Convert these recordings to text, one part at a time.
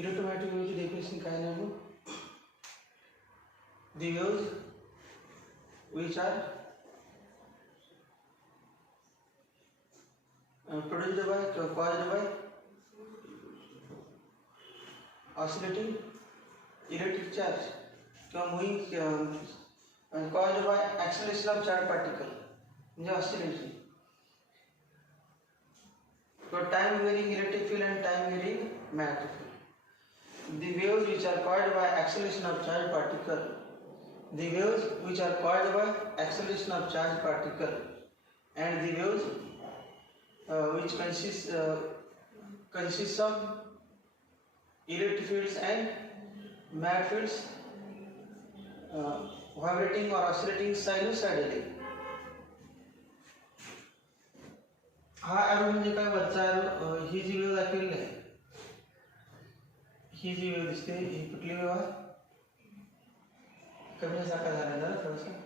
Electromagnetic wave की डेफिनेशन काय है वो the waves which are produced by caused by oscillating electric charge moving caused by acceleration of charged particle म्हणजे oscillatory so time varying electric field and time varying magnetic field the waves which are caused by acceleration of charged particle the waves which are caused by acceleration of charged particle and the waves which consists of electric fields and magnetic fields vibrating or oscillating sinusoidally हा एरो म्हणजे काय वरचा एरो ही जी वेव दाखवलेली आहे ही जी वेव दिसते ही कुठली वेव आहे कमी सारखा झाला जरा थोडासा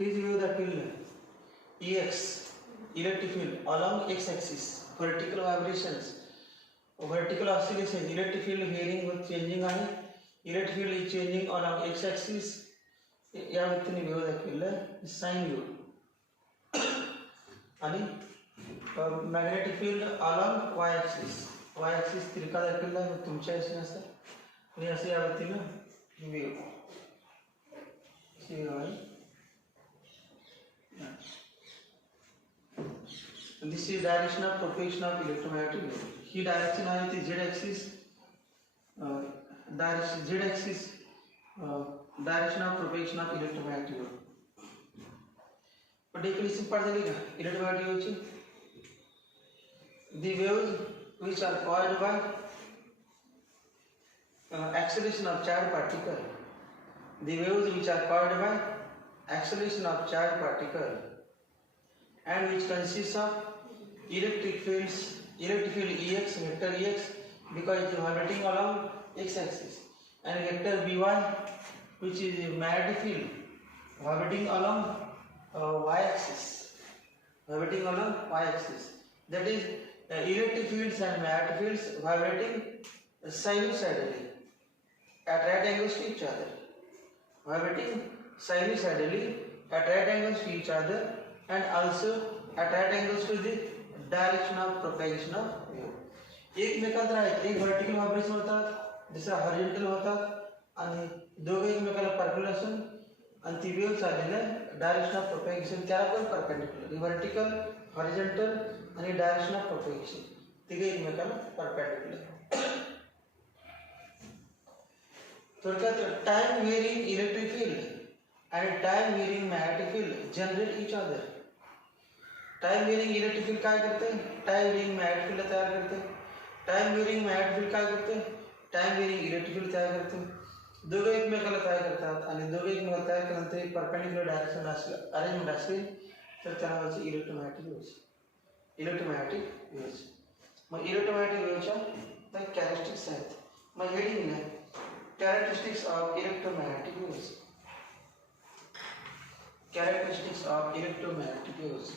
ही जी वेव दाखवलेली आहे EX electric field along x axis vertical vibrations vertical oscillation electric field varying with changing आहे electric field is changing along x axis या व्यक्तीने वेव दाखवलेला साइन वेव आणि magnetic field along y axis तिरका दाखवलेला तुमच्या दिशेने असतात आणि असे या व्यक्तीने वेव अशी वेव आहे this is direction of propagation of electromagnetic wave ही डायरेक्शन आहे ती z axis direction of propagation of electromagnetic wave पण डेफिनेशन पढ़ झाली का इलेक्ट्रोमॅग्नेटिक वेव्हची the waves which are caused by acceleration of charged particle the waves which are caused by acceleration of charged particle and which consists of electric field Ex vector Ex because it is vibrating along x axis and vector By which is magnetic field vibrating along y axis that is electric fields and magnetic fields vibrating sinusoidally at right angles to each other vibrating sinusoidally at right angles to each other and also at right angles to the direction of propagation of wave एकमेकांतर आहेत एक vertical vibration होतात दुसरा हॉरिझॉन्टल होतात आणि दोघे एकमेकाला परपेंडिक्युलर असून आणि ती वेव्ह चाललेली आहे डायरेक्शन ऑफ प्रोपॅगेशन त्याला पण परपेंडिक्युलर वर्टिकल हॉरिझॉन्टल आणि डायरेक्शन ऑफ प्रोपॅगेशन तिघे एकमेकाला परपेंडिक्युलर थोडक्यात time varying electric field and time varying magnetic field generate each other time varying electric field काय करते टाइम वेरिंग मैग्नेटिक फील्ड तैयार करते टाइम वेरिंग मैग्नेटिक फील्ड काय करते टाइम वेरिंग इलेक्ट्रिक फील्ड तैयार करते दोघे एकमेकाला तयार करतात आणि दोघे एकमेकाला तयार केल्यानंतर एक परपेंडिक्युलर डायरेक्शन असेल अरेंजमेंट असेल तर त्याला व्हायचं इलेक्ट्रोमॅग्नेटिक वेव्स मग इलेक्ट्रोमॅग्नेटिक वेव्हच्या काही कॅरेक्टरिस्टिक्स आहेत मग हेडिंग आहे characteristics of electromagnetic waves characteristics of electromagnetic waves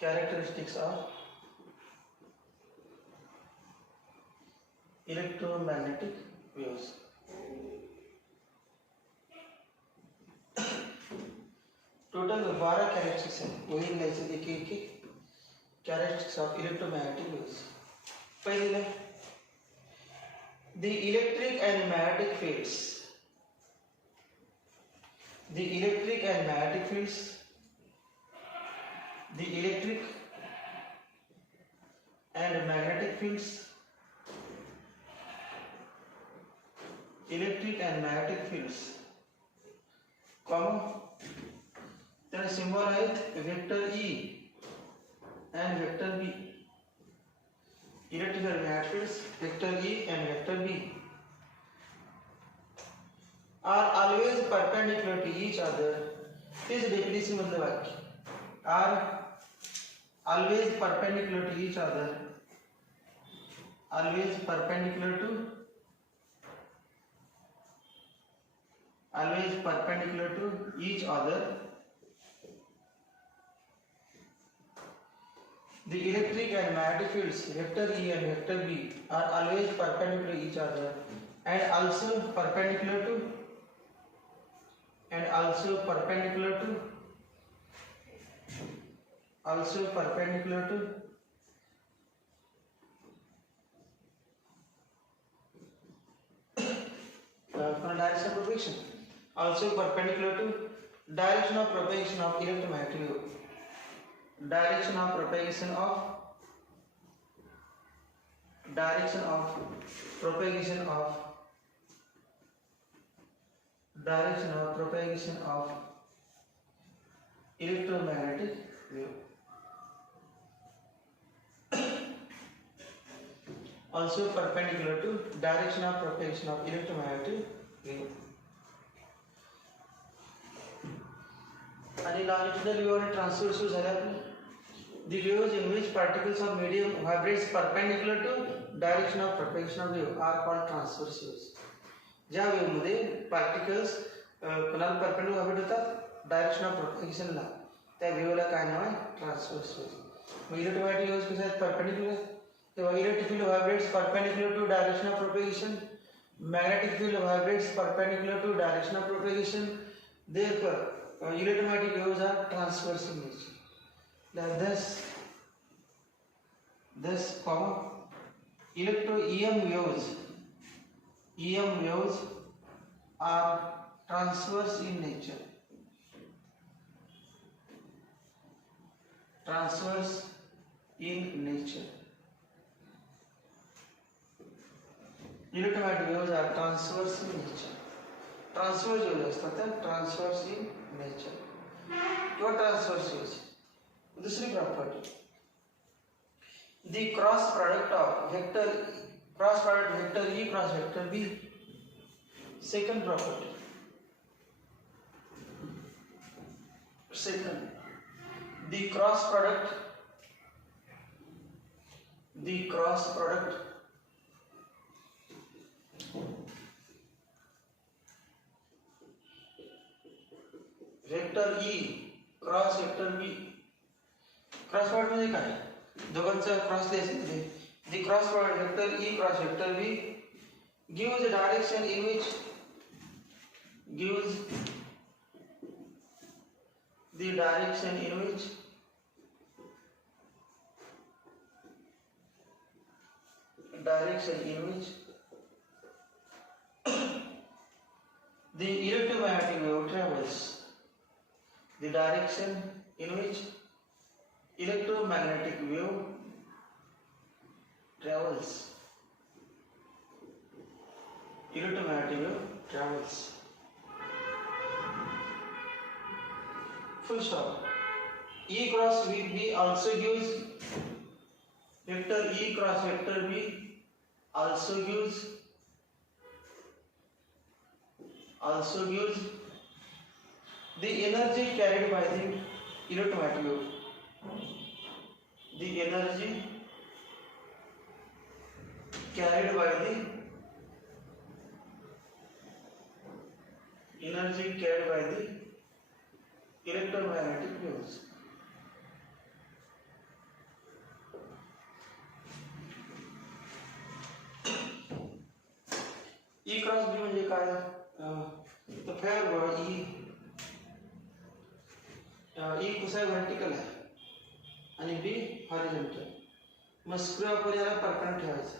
characteristics of electromagnetic waves total 12 कैरेक्टरिस्टिक्स हैं वही लिहायचे एक एक कैरेक्टरिस्टिक्स ऑफ इलेक्ट्रोमैग्नेटिक वेव्स पहिले the electric and magnetic fields the electric and magnetic fields the electric and magnetic fields electric and magnetic fields comma त्याला सिंबल आहेत vector E and vector B electric and magnetic fields vector E and vector B are always perpendicular to each other. this definition मतलब वाक्य are always perpendicular to each other, always perpendicular to each other. The electric and magnetic fields vector E and vector B are always perpendicular to each other and also perpendicular to direction of propagation, also perpendicular to direction of propagation of electromagnetic wave, direction of propagation of electromagnetic wave, also perpendicular to direction of propagation of electromagnetic wave. आणि longitudinal wave आणि transverse wave झाले आपले. The waves in which particles of medium vibrates perpendicular to direction of propagation of wave are called transverse waves. ज्या wave मध्ये particles कोणाला perpendicular vibrate होतात direction of प्रोपगेशनला, त्या वेव्हला काय नाव आहे? Transverse wave. मग इलेक्ट्रोमॅग्नेटिक वेव्स कसे आहेत? परपेंडिक्युलर. तेव्हा electric field vibrates perpendicular to direction of propagation, magnetic field vibrates perpendicular to direction of propagation. Therefore, electromagnetic waves are transverse in nature. Thus, EM waves are transverse in nature. Electromagnetic waves are transverse in nature. Transverse waves असतात त्या transverse in nature. किंवा transverse waves. दुसरी property, the cross product of vector E cross vector B. Second property. Second, the cross product vector E cross vector B. Cross product म्हणजे काय? दोघांचा क्रॉस लिहायचं ते. The cross product vector E cross vector B gives a direction in which the direction in which the electromagnetic wave travels. The direction in which electromagnetic wave travels. Full stop. E cross B also gives vector E cross vector B also gives the energy carried by the electromagnetic wave. The energy carried by the electromagnetic waves. E cross B म्हणजे काय? The pair where E कुसाय vertical आहे आणि B horizontal. मग स्क्रू आपण याला परपेंडिक्युलर ठेवायचा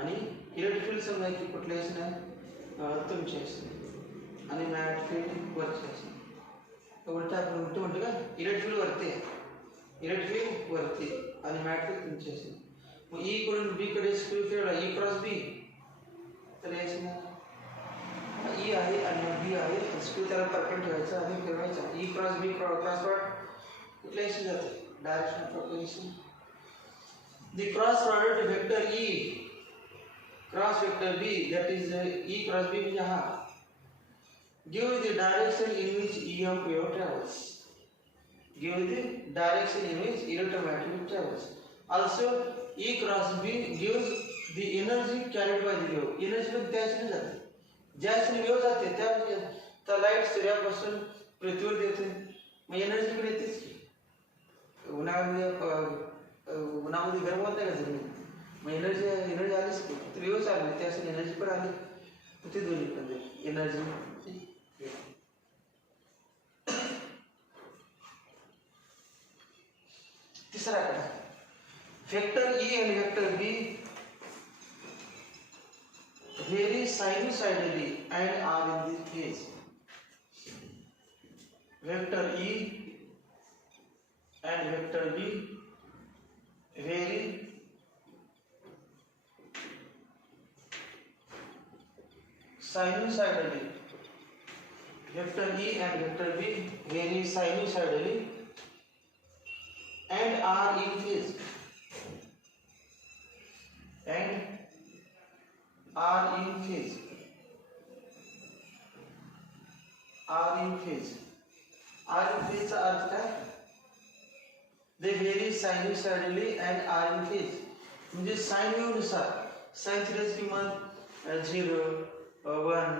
आणि electric field समजा की कुठल्याच नाही तुमच्या आणि मॅग्नेटिक फील्ड वरच्या उलट आपण उलट म्हणतो का? इलेक्ट्रिक फील्ड वरती आणि मॅग्नेटिक फील्ड तुमच्या. मग E कडून B कडे स्क्रू फिरवला E क्रॉस B तर यायचं ना E आहे आणि B आहे, स्क्रू त्याला परपेंडिक्युलर ठेवायचा आणि फिरवायचा. E क्रॉस B क्रॉस कुठल्याशी जाते direction of propagation. The cross product vector E cross vector B, that is E cross B म्हणजे हा, give the direction in which EM wave travels. give the direction in which electromagnetic travels. Also, E cross B gives the energy carried by the wave. Energy पण त्याच्याने जाते. ज्याच्याने वेव्ह जाते त्या लाईट सूर्यापासून पृथ्वीवर येते. मग एनर्जी कडे येतेच की. उन्हामध्ये गरम होत नाही का जमीन. मग एनर्जी आलीच की. वेव्ह चालली त्यासाठी एनर्जी पण आली. ते दोन्ही पण एनर्जी. तीसरा आकडा vector E and vector B vary sinusoidally and are in the phase. Vector E and vector B vary sinusoidally. Vector E and vector B vary sinusoidally and are in phase. And are in phase. Are in phase. Are in phase का अर्थ काय? They vary sinusoidally and are in phase. म्हणजे sine wave नुसार साइन थीटाची किंमत 0 1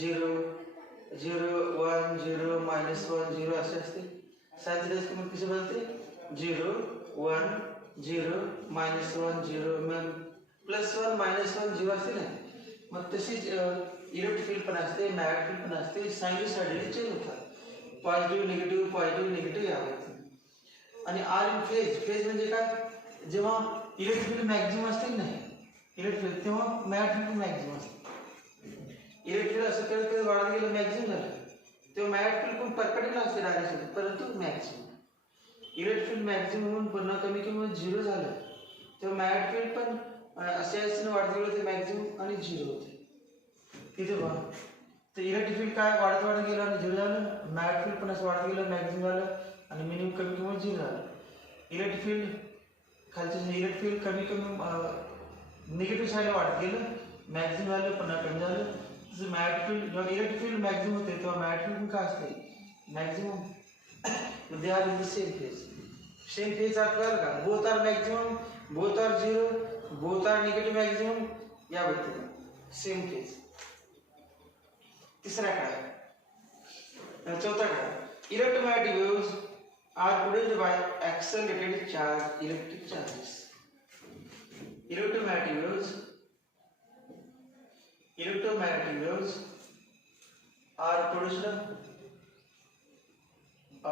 0 0 1 0 -1 0 असे असते. साइन थीटाची किंमत कशी बदलते? 0 1 0 -1 0 मग +1 -1 0 असते ना. मग तशीच इलेक्ट्रिक फील्ड पण असते, मॅग्नेटिक फील्ड पण असते. सायनुसॉइडली चेंज होतात. पॉझिटिव्ह निगेटिव्ह यावं. आणि आर इन फेज. फेज म्हणजे काय? जेव्हा इलेक्ट्रिक फील्ड मॅक्झिमम असते ना इलेक्ट्रिक फील्ड, तेव्हा मॅग्नेटिक फील्ड मॅक्झिमम असते. इलेक्ट्रिक फील्ड असं करत वाढत गेलं मॅक्झिमम झालं, तेव्हा मॅग्नेटिक फील्ड पण परपेंडिक्युलर असते डायरेक्शन, परंतु मॅक्झिमम. इलेक्ट्रिक फील्ड मॅक्झिमम होऊन पुन्हा कमी किंमत 0 झालं, तेव्हा मॅग्नेटिक फील्ड पण असे वाढत गेलं ते मॅक्झिमम आणि 0 होते. तिथे पहा तर इलेक्ट्रिक फील्ड काय वाढत गेलं आणि 0 झालं. मॅग्नेटिक फील्ड पण असं वाढत गेलं, मॅक्झिमम झालं आणि मिनिमम कमी किंमत 0 झालं. इलेक्ट्रिक फील्ड खालचे इलेक्ट्रिक फील्ड कमी निगेटिव्ह साईडला वाढत गेलं, मॅक्झिमम झालं पुन्हा कमी झालं. जसं मॅग्नेटिक फील्ड जेव्हा इलेक्ट्रिक फील्ड मॅक्झिमम होते तेव्हा मॅग्नेटिक फील्ड पण काय असते? Maximum. They are in the same phase. Same phase आपल्याला का both are maximum, both are 0, both are negative maximum याबद्दल सेम फेज. तिसरा काय? चौथा काय? Electromagnetic waves are produced by accelerated charge electric charges. Electromagnetic waves are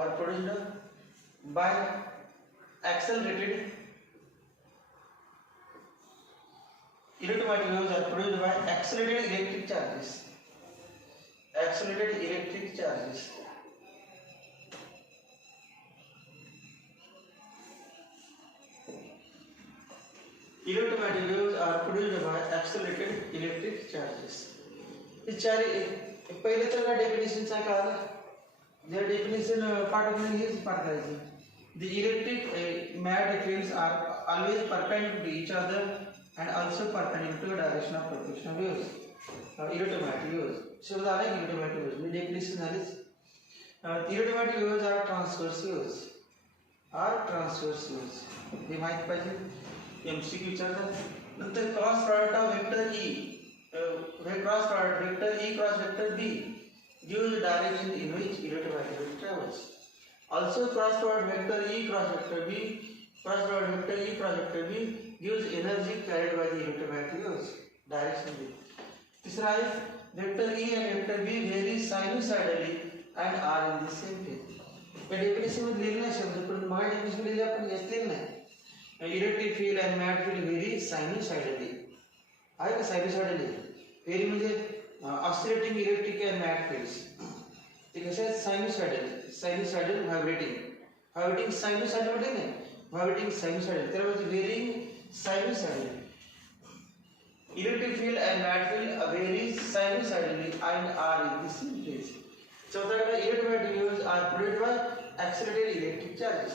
produced by accelerated. Electromagnetic waves are produced by accelerated electric charges. Accelerated electric charges. Electromagnetic waves are produced by accelerated electric charges. हे चार पहिले तर डेफिनेशनचा काळ जर डेफिनेशन पाठ म्हणजे हेच पाठ करायचं. The electric magnetic fields are always perpendicular to each other and also perpendicular to the direction of propagation of waves. Electromagnetic waves. शब्द आला की electromagnetic waves म्हणजे डेफिनेशन झालीच. Electromagnetic waves are transverse waves. हे माहित पाहिजे. MCQ विचारतात. नंतर cross product of vector E. Cross product vector E cross vector B gives the direction in which electromagnetic wave travels. Also cross product vector E cross vector B gives energy carried by the electromagnetic waves direction B. तीसरा है vector E and vector B vary sinusoidally and are in the same phase. ये डेफिनेशन में लिखना शब्द पर mark definition में लिखा अपन ऐसे लिखना है. Electric field and magnetic field vary sinusoidally. आहे का sinusoidally? vary म्हणजे oscillating electric and magnetic fields. ते कसे आहेत? साइनसॉइडल व्हायब्रेटिंग साइनसॉइडल म्हणजे नाही व्हायब्रेटिंग साइनसॉइडल त्याला म्हणजे varying sinusoidal. Electric field and magnetic field vary sinusoidally and are in the same phase. चौथा electromagnetic waves are produced by accelerated electric charges.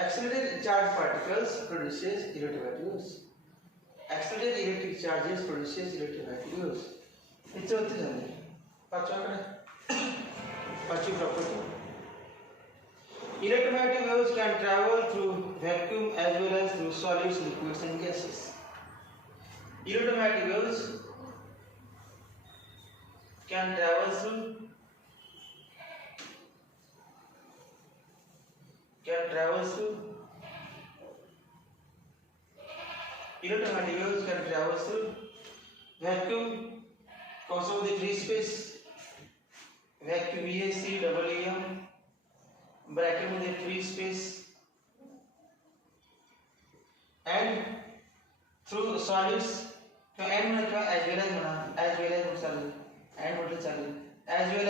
Accelerated charged particles produces electromagnetic waves. Accelerated electric charges produces electromagnetic waves. हे चौथे झाले. पाचवी property Electromagnetic waves can travel through vacuum as well as through solids, liquids and gases. Electromagnetic waves can travel through electromagnetic waves can travel through vacuum because of the free space, vacuum VAC bracket with the free space, and through solids तो n मतलब as well as होना as well as चल and मतलब चल as well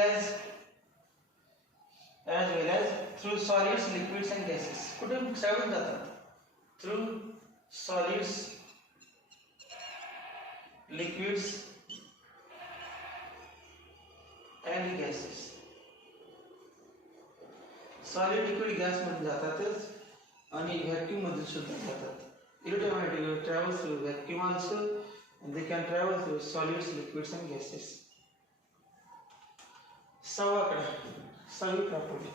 as through solids, liquids and gases. कुछ सेवन जाता through solids, liquids and gases. Solid, liquid, gas मध्ये जातात आणि vacuum मध्ये सुद्धा जातात. Electromagnetic wave travels through vacuum also, and they can travel through solids, liquids and gases. सभी property.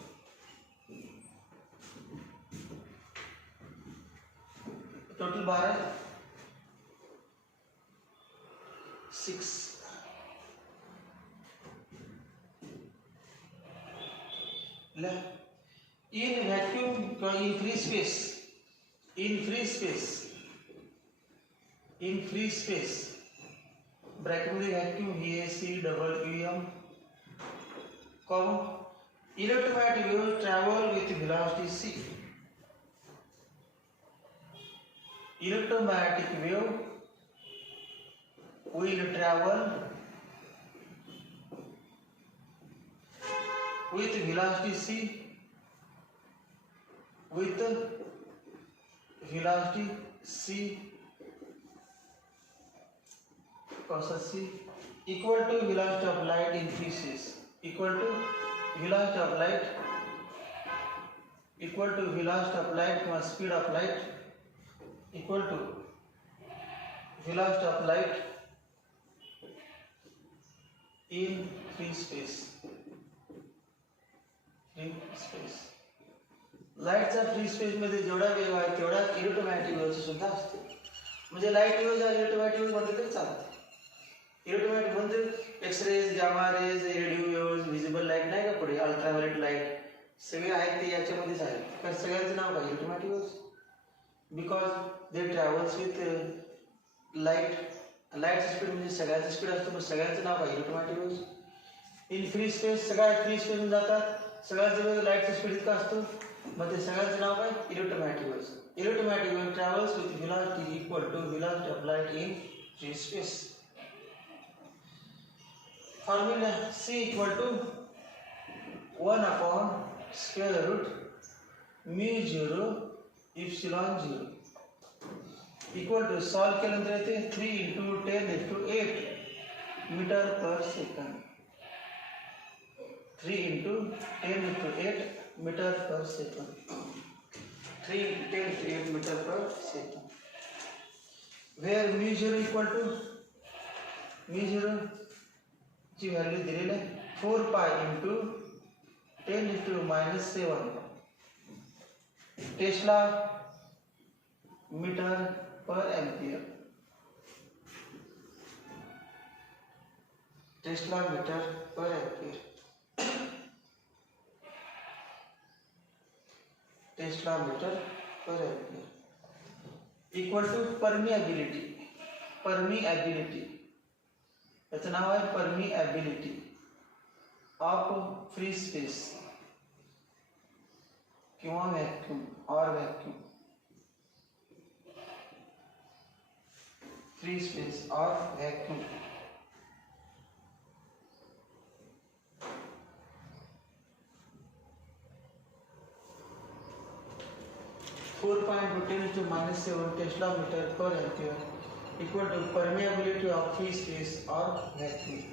Total 12 6 in vacuum in free space bracket में vacuum VAC comma electromagnetic wave travel with velocity c. Electromagnetic wave will travel with velocity c cos c equal to velocity of light in free space velocity of light speed of light equal to velocity of light in free space. लाईटचा free space मध्ये जेवढा वेग आहे तेवढा electromagnetic wave सुद्धा असतो. म्हणजे light wave जर इलेक्ट्रोमॅग्नेटिक वेव्ह म्हणलं तरी चालते. इलेक्ट्रोमॅग्नेटिक म्हणजे X rays, gamma rays, radio wave, visible light नाही का पुढे अल्ट्राव्हायोलेट लाईट सगळे आहेत ते याच्यामध्येच आहेत. कारण सगळ्यांचं नाव काय electromagnetic wave because they travels with light speed म्हणजे सगळ्यांचं स्पीड असतो पण सगळ्यांचं नाव काय electromagnetic wave. In free space सगळ्या फ्री स्पेस जातात सगळ्यांचं लाईटचा स्पीड इतका असतो मग ते सगळ्यांचं नाव काय electromagnetic wave. Electromagnetic wave travels with velocity equal to velocity of light in free space. Formula C equal to 1 upon square root mu 0 epsilon 0 equal to solve केल्यानंतर येते 3 into 10⁸ मीटर पर सेकंड. 3 into 10⁸ मीटर पर सेकंड. 3 into 10⁸ मीटर पर second. Where mu 0 equal to mu 0 ची व्हॅल्यू दिलेली आहे 4 pi into 10⁻⁷ Tesla metre पर ampere. Tesla metre पर एम्पियर. टेस्ला मीटर पर एम्पियर इक्वल टू परमिएबिलिटी. याचं नाव आहे परमिएबिलिटी ऑफ फ्री स्पेस किंवा व्हॅक्यूम फ्री स्पेस और वैक्यूम. 4.10⁻⁷ Tesla meter per ampere equal to permeability of free space or vacuum.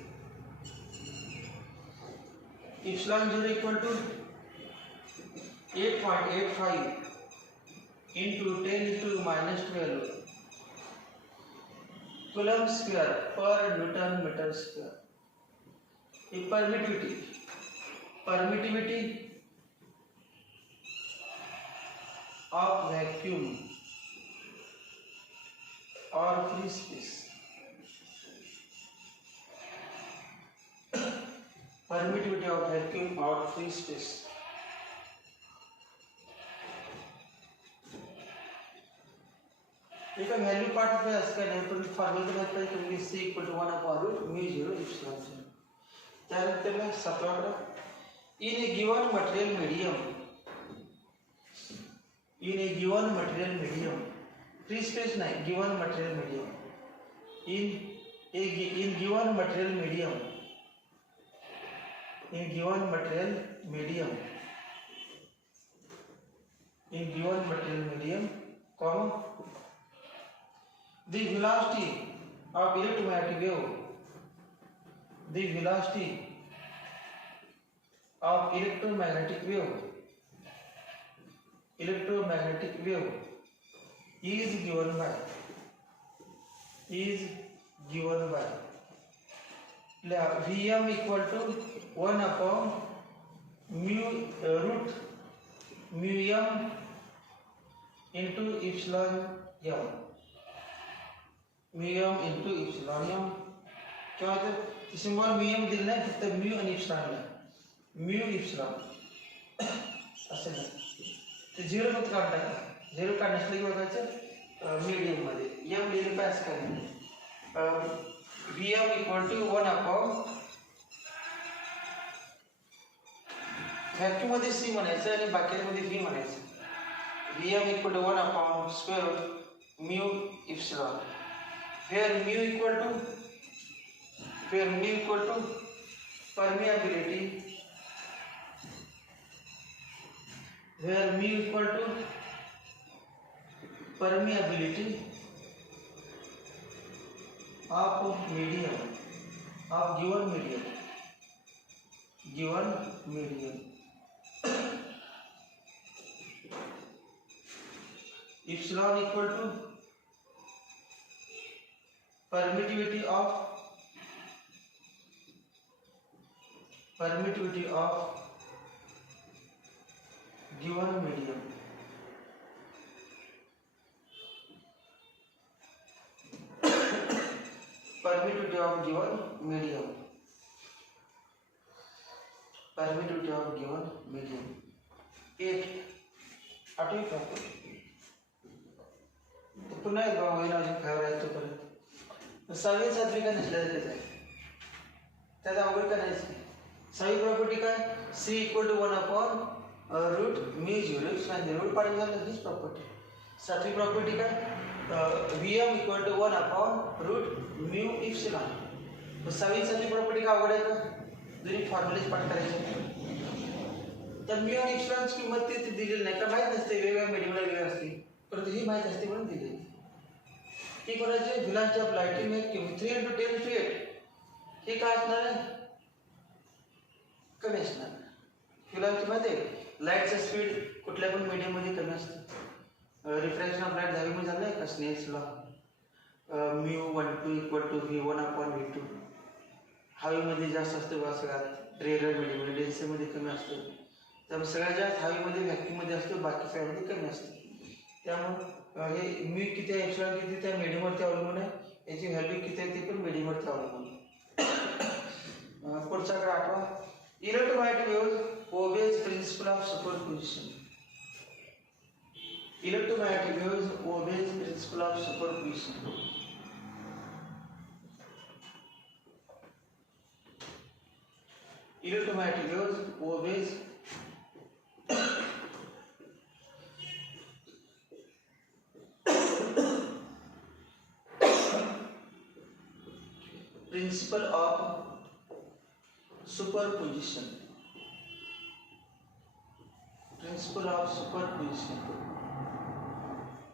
Epsilon 0 equal to 8.85 into 10⁻12 coulomb square per Newton meter square. Permittivity of vacuum or free space. Permittivity of vacuum or free space. एक value part में इसका network formula में आता है कि c equal to 1 upon root mu 0 epsilon 0. क्या लिखते हैं सातवां graph in a given material medium free space नहीं given material medium in given material medium comma the velocity of electromagnetic wave is given by Vm equal to 1 upon root mu m into epsilon m. mu m into epsilon m क्या होता है symbol mu m दिला है फक्त mu आणि epsilon ला mu epsilon असं नाही ते 0 मत काढता का 0 काढण्यासाठी काय करायचं मीडियम मध्ये m लिहिले पास करायचं Vm equal to 1 upon vacuum मध्ये c म्हणायचं आणि बाकीमध्ये v म्हणायचं Vm equal to 1 upon square root mu epsilon where mu equal to permeability of given medium epsilon equal to permittivity of given medium एक आठवी प्रॉपर्टी पुन्हा एक भाव होईल अजून खायवर आहे तोपर्यंत 6वी 7वी का नसल्या जाते आहे त्याचा अवघड का नाही 6वी प्रॉपर्टी काय c equal to 1 upon root mu 0 epsilon 0 पाडी झालं हीच प्रॉपर्टी 7वी प्रॉपर्टी काय Vm equal to 1 upon root mu epsilon तो 7वी प्रॉपर्टी का अवघड आहे का दोन्ही फॉर्म्युलेज पाठ करायचे तर mu आणि epsilon ची किंमत ते दिलेली नाही का माहित नसते वेगवेगळ्या मीडियमला वेगळी असते परंतु ही माहित असते म्हणून दिली की कोणाचे व्हेलॉसिटी ऑफ लाइटिंग आहे किंवा 3 × 10 to 8 हे काय असणार आहे कमी असणार व्हेलॉसिटी मध्ये लाईटचा स्पीड कुठल्या पण मीडियम मध्ये कमी असतो रिफ्रॅक्शन ऑफ लाईट दहावी मध्ये झालंय का Snell's law mu12 equal to v1 upon v2 हवेमध्ये जास्त असतो बा सगळ्यात रेअर मीडियम डेन्सिटी मध्ये कमी असतो त्यामुळे सगळ्यात जास्त हवेमध्ये व्हॅक्यूम मध्ये असतो बाकी सगळ्यामध्ये कमी असतो त्यामुळे हे म्यू किती आहे epsilon किती त्या मीडियम वरती अवलंबून आहे याची व्हॅल्यू किती आहे ती पण मीडियम वरती अवलंबून आहे पुढचा क्रम 8वा electromagnetic waves obey principle of superposition electromagnetic waves obey principle of superposition electromagnetic waves obey principle of superposition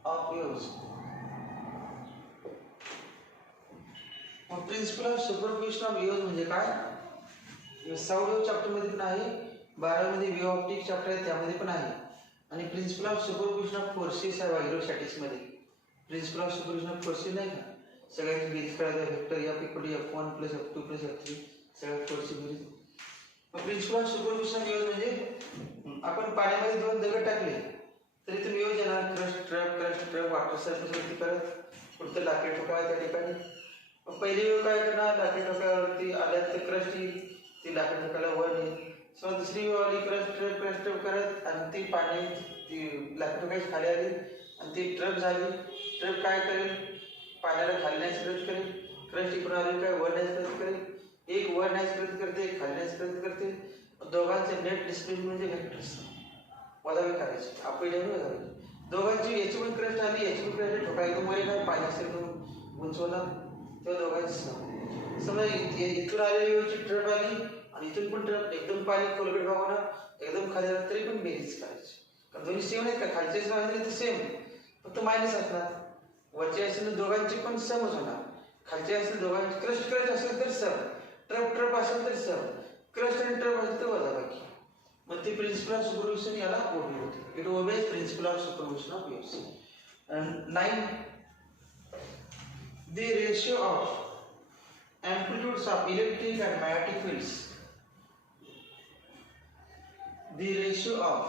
of waves principle of superposition of waves म्हणजे काय साऊंड वेव्ह चॅप्टर मध्ये पण आहे 12 मध्ये वेव्ह ऑप्टिक्स चॅप्टर आहे त्यामध्ये पण आहे आणि principle of superposition of forces आहे इलेक्ट्रोस्टॅटिक्स मध्ये principle of superposition of forces नाही का सगळ्याची बेरीज करायला वेक्टर f = f1 + f2 + f3 सगळ्या फोर्सची बेरीज प्रिन्सिपल ऑफ सुपरपोजिशन वेव्ह म्हणजे आपण पाण्यामध्ये दोन दगड टाकले तर इथून वेव्ह येणार क्रस्ट ट्रप वॉटर सरफेसवरती परत पुढचं लाकडी ठोकळा त्या ठिकाणी. पहिली वेव्ह काय करणार, लाकडी ठोकळ्यावरती आल्यात तर क्रस्ट येईल, ती लाकडी ठोकळ्याला वर येईल. सो दुसरी वेव्ह आली क्रस्ट ट्रप करत आणि ती पाणी ती लाकडी ठोकळ्याची खाली आली आणि ती ट्रप झाली. ट्रप काय करेल, पाण्याला खाली न्यायचा प्रयत्न करेल. क्रस्ट इकडून आली काय वर न्यायचा प्रयत्न करेल. एक वर न्यायचा प्रयत्न करते, एक खाली न्यायचा प्रयत्न करते. दोघांचे नेट डिस्प्लेसमेंट म्हणजे व्हेक्टर्स वजावी करायचे, आपण करायचे. दोघांची याची पण क्रस्ट आली, याची पण क्रस्ट ठोकळा एकदम वर येणार, पाणी असेल गुंचवणार, तेव्हा दोघांची समजा इथून आलेली वेव्हची ट्रप आली आणि इथून पण ट्रप एकदम पाणी खोलगट भावना एकदम खाली आलं तरी पण बेरीज करायची. कारण दोन्ही सेम आहेत का, खालचे असले तर सेम फक्त मायनस असणार, वरचे असेल तर दोघांची पण समच होणार. खालचे असेल दोघांची क्रस्ट असेल तर सम, ट्रप असेल तर सम, क्रस्ट आणि ट्रप असेल तर वजाबाकी. मग ते प्रिन्सिपल ऑफ सुपरपोजिशन याला ओढली होती. It obeys principle of superposition of waves. 9 the ratio of amplitudes of electric and magnetic fields. The ratio of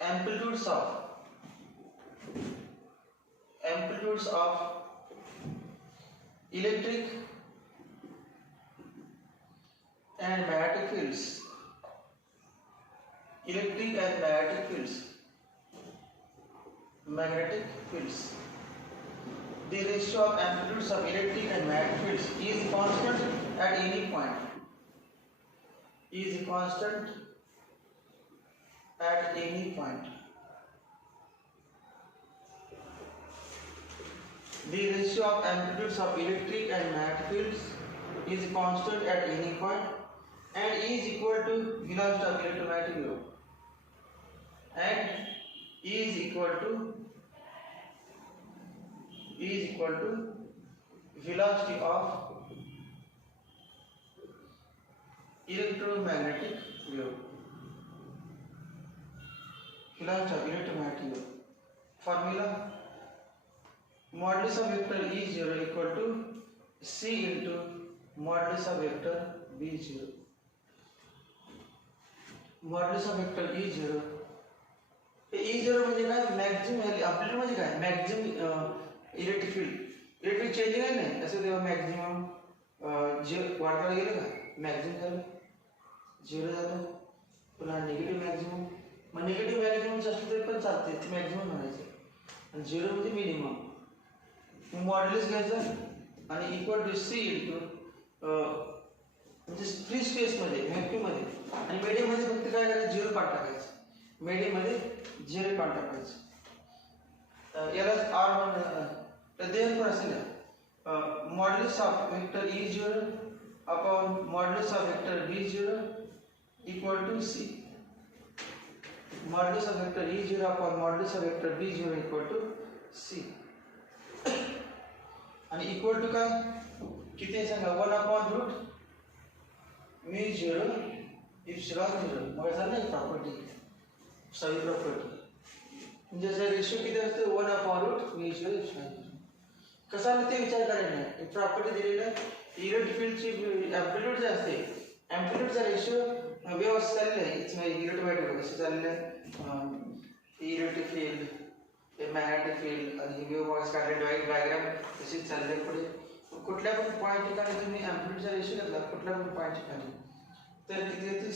amplitudes of electric and magnetic fields. Electric and magnetic fields. The ratio of amplitudes of electric and magnetic fields is constant at any point. Is constant at any point. The ratio of amplitudes of electric and magnetic fields is constant at any point and is equal to velocity of electromagnetic wave. And is equal to velocity of electromagnetic wave. Velocity of electromagnetic wave. Formula: modulus of vector E0 equal to C into modulus of vector B0. Modulus of vector E0. E0 म्हणजे काय, maximum amplitude म्हणजे काय, maximum electric field. Electric changing आहे नाही असं, तेव्हा मॅक्झिमम जे वाढता गेलं का, मॅक्झिमम झालं, झिरो झालं, पुन्हा निगेटिव्ह मॅक्झिमम. मग निगेटिव्ह मॅक्झिमम असलं तरी पण चालते, ते मॅक्झिमम म्हणायचं. आणि झिरो म्हणजे मिनिमम. मॉड्युलस घ्यायचं आणि इक्वल टू सी इंटू म्हणजे फ्री स्पेसमध्ये व्हॅक्यूममध्ये आणि मीडियममध्ये फक्त काय करायचं, झिरो पार्ट टाकायचं. मीडियममध्ये झिरो पार्ट टाकायचं. याला आर तर देन पण असेल modulus of vector E0 upon modulus of vector B0 equal to C. Modulus of vector E0 upon modulus of vector B0 equal to C. आणि इक्वल टू काय किती आहे सांगा, 1 अपॉन रूट μ0 इप्सिलॉन 0. मग झालं प्रॉपर्टी, सही प्रॉपर्टी. म्हणजे जर रेशो किती असते, 1 अपॉन रूट μ0 इप्सिलॉन 0. कसं आलं ते विचार करायला नाही. प्रॉपर्टी दिलेलं इलेक्ट्रिक फील्डची ॲम्प्लिट्यूड जे असते, ॲम्प्लिट्यूडचा रेशो वेव्ह असं चाललेलं आहे. इलेक्ट्रोमॅग्नेटिक कसं चाललेलं आहे, इलेक्ट्रिक फील्ड, मॅग्नेटिक फील्ड आणि ही वेव्ह बॉक्स काढले डायग्राम तशीच चालले पुढे. कुठल्या पण पॉईंट ठिकाणी तुम्ही ॲम्प्लिट्यूडचा रेशो घेतला कुठल्या पण पॉईंट ठिकाणी तर किती होती,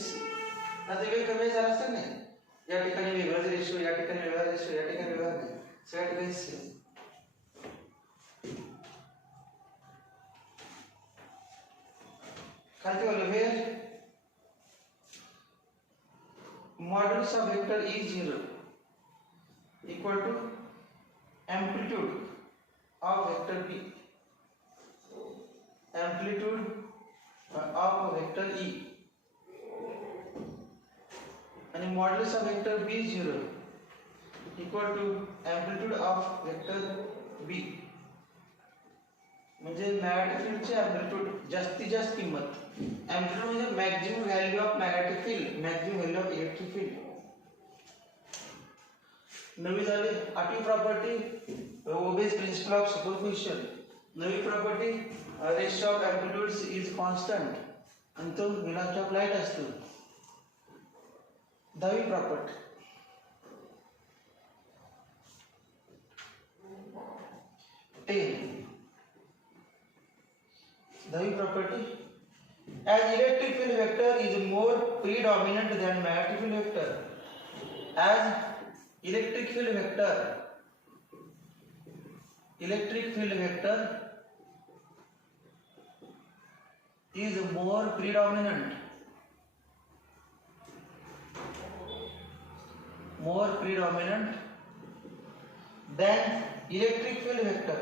आता वेळ कमी झाला असतं नाही. या ठिकाणी वेगळाच रेशो, या ठिकाणी वेगळा रेशो, या ठिकाणी वेगळा नाही, सगळ्या ठिकाणी सेम. खालती बोललो where modulus of vector E0 equal to amplitude of vector B, amplitude of vector E, and modulus of vector B0 equal to amplitude of vector B. म्हणजे मॅग्नेटिक फील्डचे ॲम्प्लिट्यूड जास्तीत जास्त किंमत, ॲम्प्लिट्यूड म्हणजे maximum value of magnetic field, maximum value of electric field. नवी झाली 8वी property, obeys principle of superposition. नवी property ratio of amplitudes is constant आणि तो व्हेलॉसिटी ऑफ लाईट असतो. दहावी प्रॉपर्टी, दहावी property, as electric field vector is more predominant than magnetic field vector, as electric field vector is more predominant than electric field vector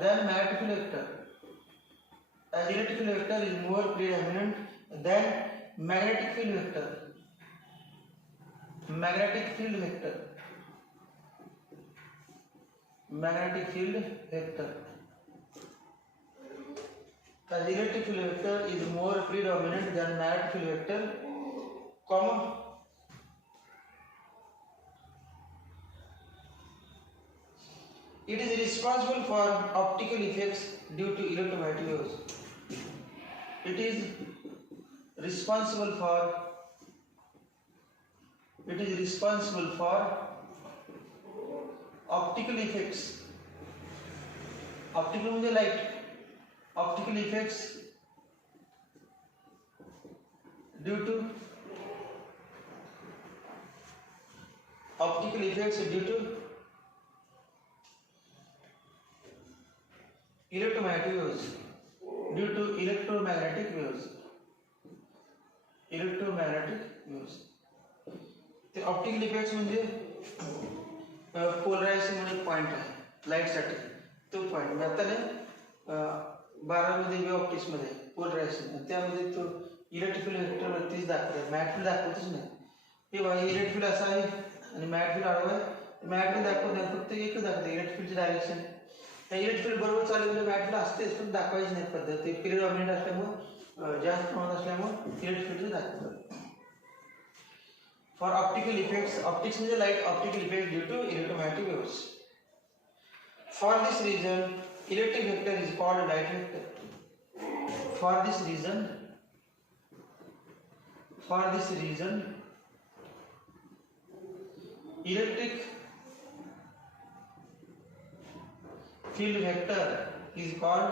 than magnetic field vector, as electric field vector is more predominant than magnetic field vector, magnetic field vector as electric field vector is more predominant than magnetic field vector, comma, it is responsible for optical effects due to electromagnetic waves. It is responsible for optical effects. Optical म्हणजे light. Optical effects due to electromagnetic waves, ते optical effects म्हणजे पोलरायझेशन म्हणजे पॉइंट आहे लाईटसाठी, तो पॉइंट मी आता नाही 12मध्ये वेव्ह ऑप्टिक्स मध्ये पोलरायझेशन, त्यामध्ये तो इलेक्ट्रिक फील्ड वेक्टरवरतीच दाखवतो, मॅग्नेटिक फील्ड दाखवतच नाही. हे बघा इलेक्ट्रिक फील्ड असं आहे आणि मॅग्नेटिक फील्ड आडवं आहे. मॅग्नेटिक फील्ड दाखवत नाही, फक्त एकच दाखवते इलेक्ट्रिक फील्डची डायरेक्शन. त्या इलेक्ट्रिक फील्ड बरोबर चालू म्हणजे मॅग्नेटिक फील्ड असतेच, पण दाखवायची नाही पद्धत. ते प्रिडॉमिनंट असल्यामुळे जास्त प्रमाणात असल्यामुळे इलेक्ट्रिक फील्ड दाखवतात. For optical effects, optics means light optical effects due to electromagnetic waves. For this reason, electric vector is called light vector. For this reason, electric field vector is called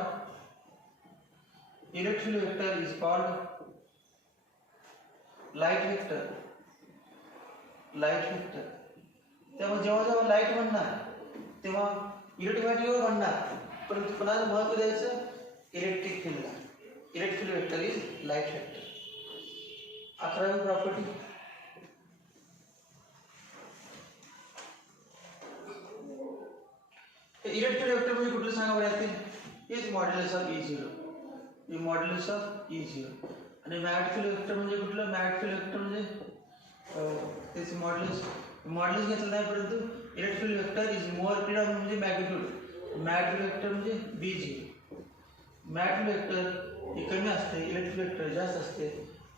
light vector. त्यामुळे जेव्हा जेव्हा लाईट म्हणणार तेव्हा electromagnetic wave म्हणणार, परंतु पुन्हा महत्व द्यायचं इलेक्ट्रिक फील्डला. Electric field vector is light vector. 11वी प्रॉपर्टी, इलेक्ट्रिक फील्ड वेक्टर म्हणजे कुठलं सांगा बरं यातील, इज मॉड्युलस ऑफ E0, आणि मॅग्नेटिक फील्ड वेक्टर म्हणजे कुठलं, मॅग्नेटिक फील्ड वेक्टर म्हणजे त्याचे मॉड्युलस घेतलं नाही, परंतु electric field vector is more predominant म्हणजे मॅग्निट्यूड. मॅग्नेटिक वेक्टर म्हणजे B0. मॅग्नेटिक वेक्टर हे कमी असते, इलेक्ट्रिक वेक्टर जास्त असते,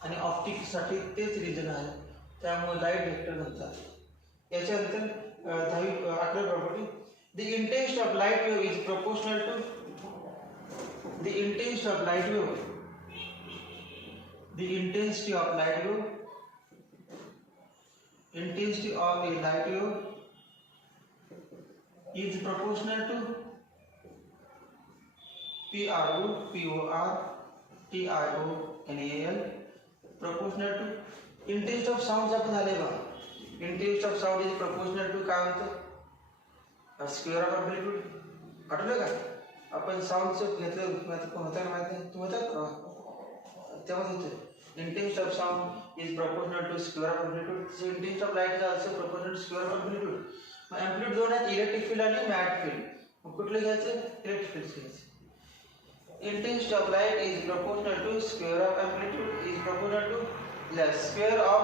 आणि ऑप्टिक्ससाठी तेच रिजन आहे, त्यामुळे लाईट वेक्टर म्हणतात. याच्यानंतर 11वी property, the intensity of light wave is proportional to the intensity of light wave intensity of a light wave is proportional to PRO, POR, TIO, NAL, proportional to intensity of sound. आपण झाले बघा, intensity of sound is proportional to काय होतं, square of amplitude. आठवलं का आपण साऊंडचं घेतलं होतं माहिती नाही, तुम्हाला तेव्हा होतं intensity of sound is proportional to square of amplitude. So intensity of light is also proportional to square of amplitude. मग amplitude दोन आहेत, इलेक्ट्रिक फील्ड आणि मॅग्नेटिक फील्ड. मग कुठलं घ्यायचं, इलेक्ट्रिक फील्ड घ्यायचं. Intensity of light is proportional to square of amplitude is proportional to the square of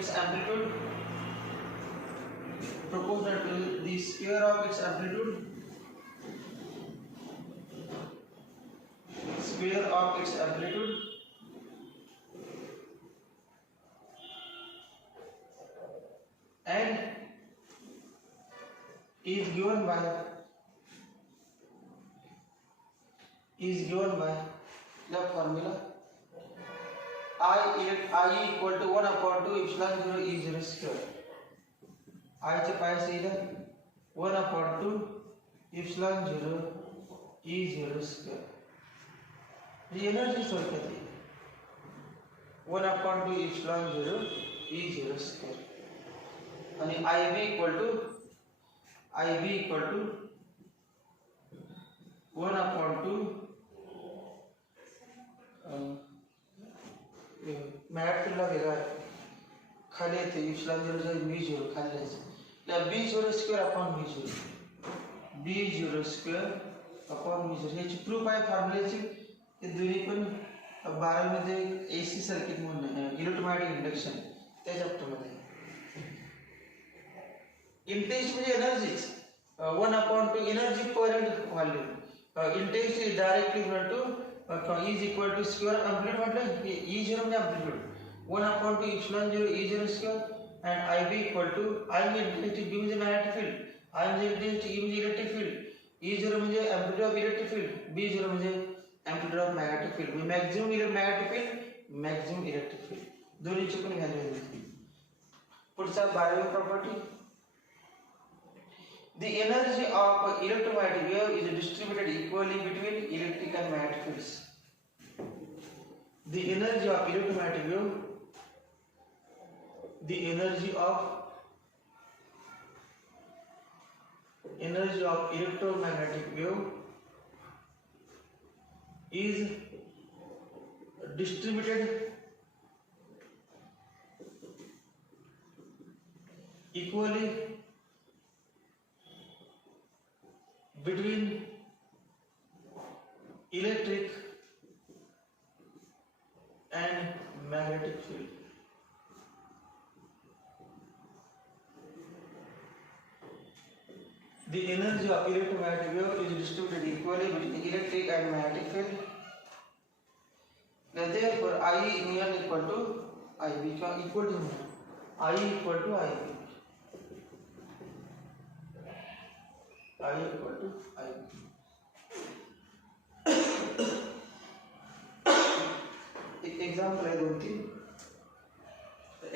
its amplitude, proportional to the square of its amplitude, and is given by the formula I equal to 1 upon 2 epsilon 0 E 0 square. I चे पाय सीधा 1 upon 2 epsilon 0 E 0 square. The energy सोड करते 1 upon 2 epsilon 0 E 0 square. आणि IB equal to 1 upon 2 मॅट तुला वेगळा खाली येते epsilon 0 B 0 खाली जायचं या B 0 square upon B 0 B 0 square upon B 0 ह्याची प्रूफ आहे फॉर्म्युल्याची ते दोन्ही पण 12 मध्ये AC सर्किट म्हणून इलेक्ट्रोमॅग्नेटिक इंडक्शन त्या चॅप्टर मध्ये इंटेन्सिटी म्हणजे एनर्जीच 1 upon 2 energy per unit volume intensity is directly equal to is equal to square amplitude म्हटलं E 0 म्हणजे amplitude 1 upon 2 epsilon 0 E 0 square and IB equal to I म्हणजे intensity B म्हणजे magnetic field I म्हणजे intensity E म्हणजे electric field E 0 म्हणजे amplitude of electric field B 0 म्हणजे amplitude of magnetic field maximum magnetic field maximum electric field दोन्हीची पण व्हॅल्यू आहे पुढचा 12वी property The energy of electromagnetic wave is distributed equally between electric and magnetic fields. The energy of electromagnetic wave, the energy of electromagnetic wave is distributed equally between electric and magnetic field. The energy of electromagnetic wave is distributed equally between electric and magnetic field. And therefore, I near equal to IB equal to I equal to IB. I equal to I. एक एग्जाम्पल है 2-3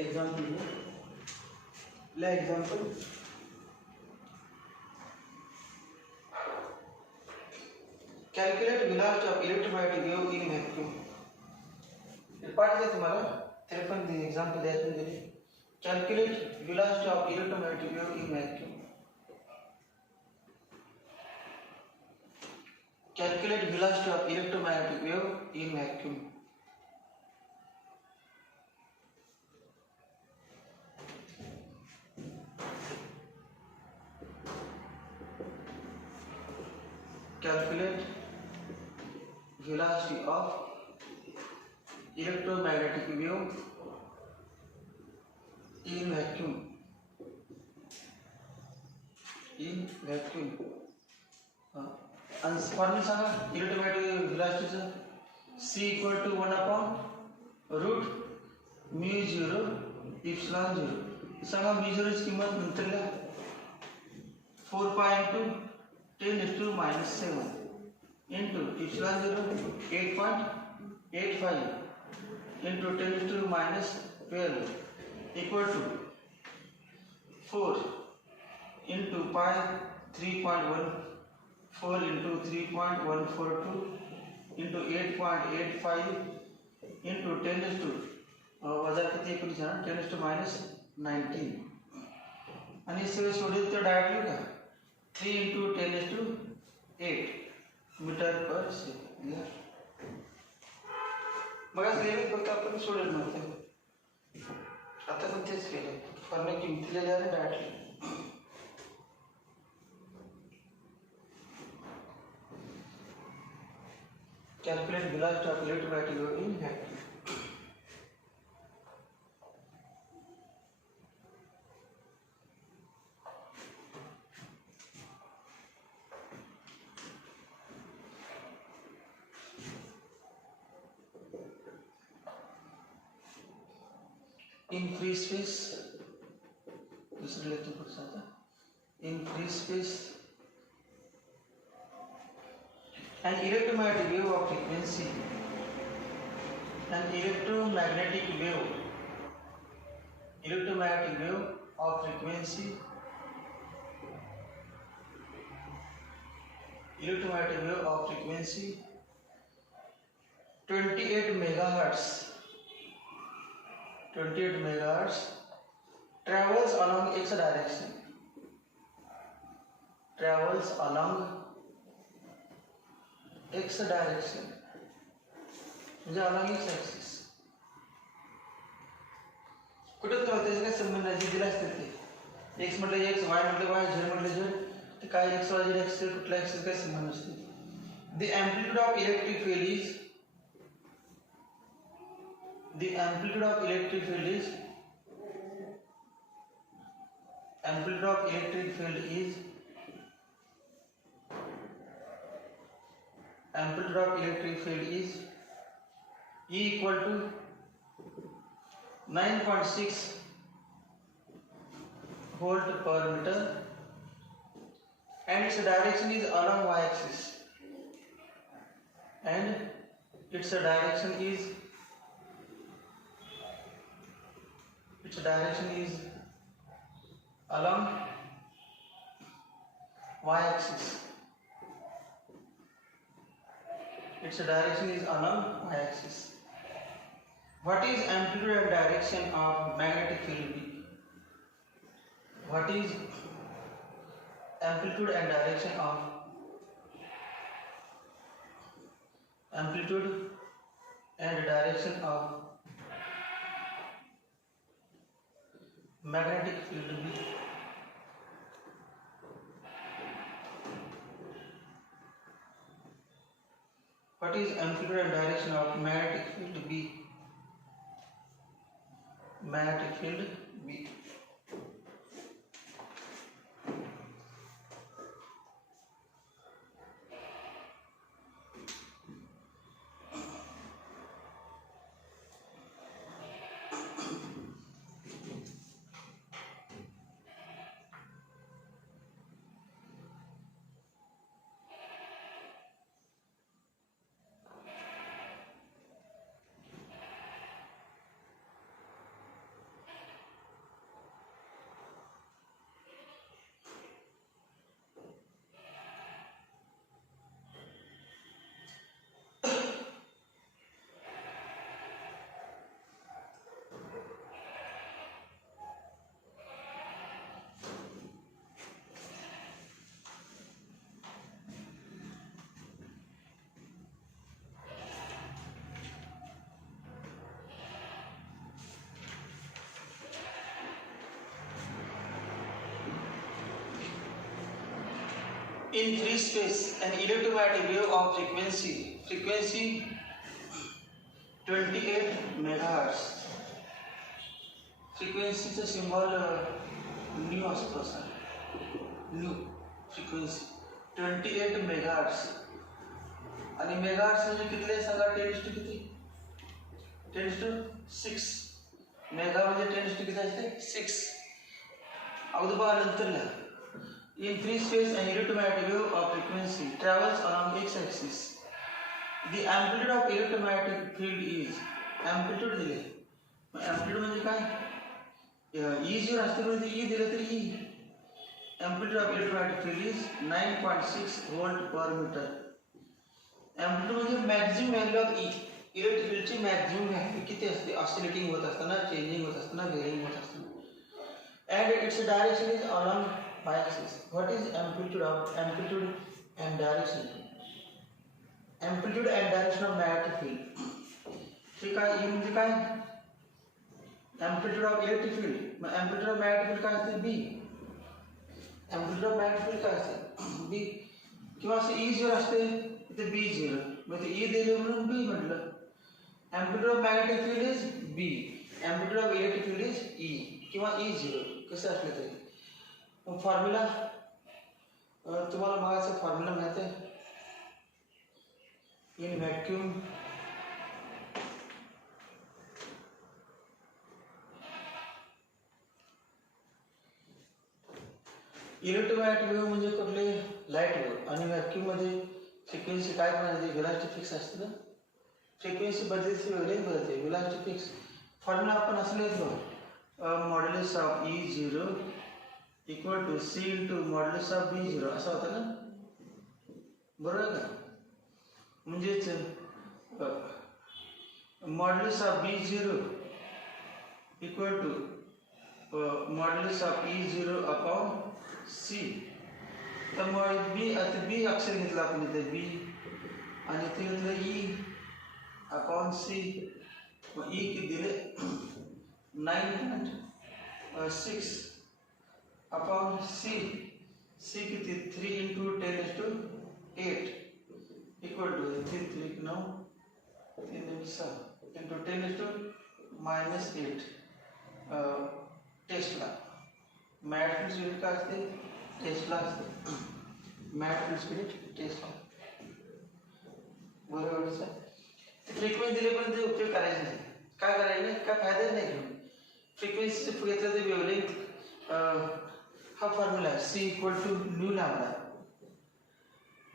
एग्जाम्पल ले example calculate velocity of electromagnetic wave in vacuum ये पाठ है तुम्हारा 53 एग्जाम्पल देते हैं calculate velocity of electromagnetic wave in vacuum Calculate velocity of electromagnetic wave in vacuum. Calculate velocity of electromagnetic wave in vacuum. In vacuum. Formula सांगा electromagnetic वेलोसिटीचं C equal to 1 upon root mu 0 epsilon 0 सांगा mu 0 ची किंमत नंतरला 4 pi into 10⁻⁻7 into epsilon 0 8.85 into 10⁻12 equal to 4 into pi 3.1 4 into 3.142 into 8.85 into 10 is to वजा किती एकूण जाणार 10⁻⁹ आणि हे सगळं सोडलं तर डायरेक्टली का 3 into 10 is to 8 मीटर पर सेकंड मग लिहिलं फक्त आपण सोडलं नव्हतं आता पण तेच केलं फॉर्म्युला किमती लिहिल्या directly Calculate velocity of electromagnetic wave in vacuum. In free space, दूसरे लेक्चर पर साथ in free space. An electromagnetic wave of frequency An electromagnetic wave of frequency 28 megahertz travels along x direction म्हणजे along x axis. कुठे तर त्याचे काय संबंध आहे दिला असते ते x म्हटलं x y म्हटलं y z म्हटलं z ते काय x y z axis कुठल्या axis काय संबंध नसते. The amplitude of electric field is amplitude of electric field is E equal to 9.6 volt per meter and its direction is along y axis along y axis. Its direction is along y axis. What is amplitude and direction of magnetic field B? What is amplitude and direction of magnetic field B? What is amplitude and direction of magnetic field B? Magnetic field B. In free space, an electromagnetic wave of frequency 28 megahertz. फ्रिक्वेन्सीचा symbol nu असतो असा nu frequency 28 megahertz आणि megahertz म्हणजे किती आहे सांगा 10 टू किती 10 टू 6 मेगा म्हणजे 10 टू किती असते 6 अगोदर बघा नंतर लिहा. In free space, an electromagnetic wave of frequency travels along x-axis. The amplitude of electromagnetic field is amplitude दिले. Amplitude म्हणजे काय? E जर असते म्हणजे E दिले तर E. Amplitude of electromagnetic field is 9.6 volt per meter. Amplitude म्हणजे maximum value of E. Electric field ची maximum value किती असते? Oscillating होत असताना, changing होत असताना, varying होत असताना. And its direction is along y-axis. What is amplitude and direction? Amplitude and direction of magnetic field. ठीक आहे E म्हणजे काय? Amplitude of electric field. Mug amplitude of magnetic field काय असते? B. Amplitude of magnetic field काय असते? B. किंवा असं E जर असते तर B0. मग ते E दिले म्हणून B म्हटलं. Amplitude of magnetic field is B. Amplitude of electric field is E. किंवा E0 कसं असलं तरी. फॉर्म्युला तुम्हाला बघायचं फॉर्म्युला माहिती आहे इन व्हॅक्यूम इलेक्ट्रोमॅग्नेटिक वेव्ह म्हणजे कुठले लाईट वेव्ह आणि व्हॅक्यूम मध्ये फ्रिक्वेन्सी काय पण असते व्हेलॉसिटी फिक्स असते ना फ्रिक्वेन्सी बदलते वेव्हलेंथ बदलते, वेलोसिटी फिक्स. फॉर्म्युला आपण असं लिहितो, modulus of E0 equal to C into modulus of B0 असं होतं ना, बरोबर का? म्हणजेच modulus of B0 equal to modulus of E0 upon C. तर मग बी, आता बी अक्षर घेतलं आपण इथे बी आणि ते घेतलं ई अपॉन सी. मग ई किती दिले 9.6 अपॉन सी. सी किती 3 into 10⁸ equal to 3 into 10⁻⁸ tesla. Matrix unit काय असते? टेस्ला असते. मॅट्रिक्स युनिट टेस्ला, बरोबर सर. फ्रिक्वेन्सी दिले पण ते उपयोग करायचे नाही. काय करायचे नाही, काय फायदाच नाही घेऊन. फ्रिक्वेन्सी घेतलं ते वेव्हलेंथ, हा फॉर्म्युला आहे C equal to nu lambda.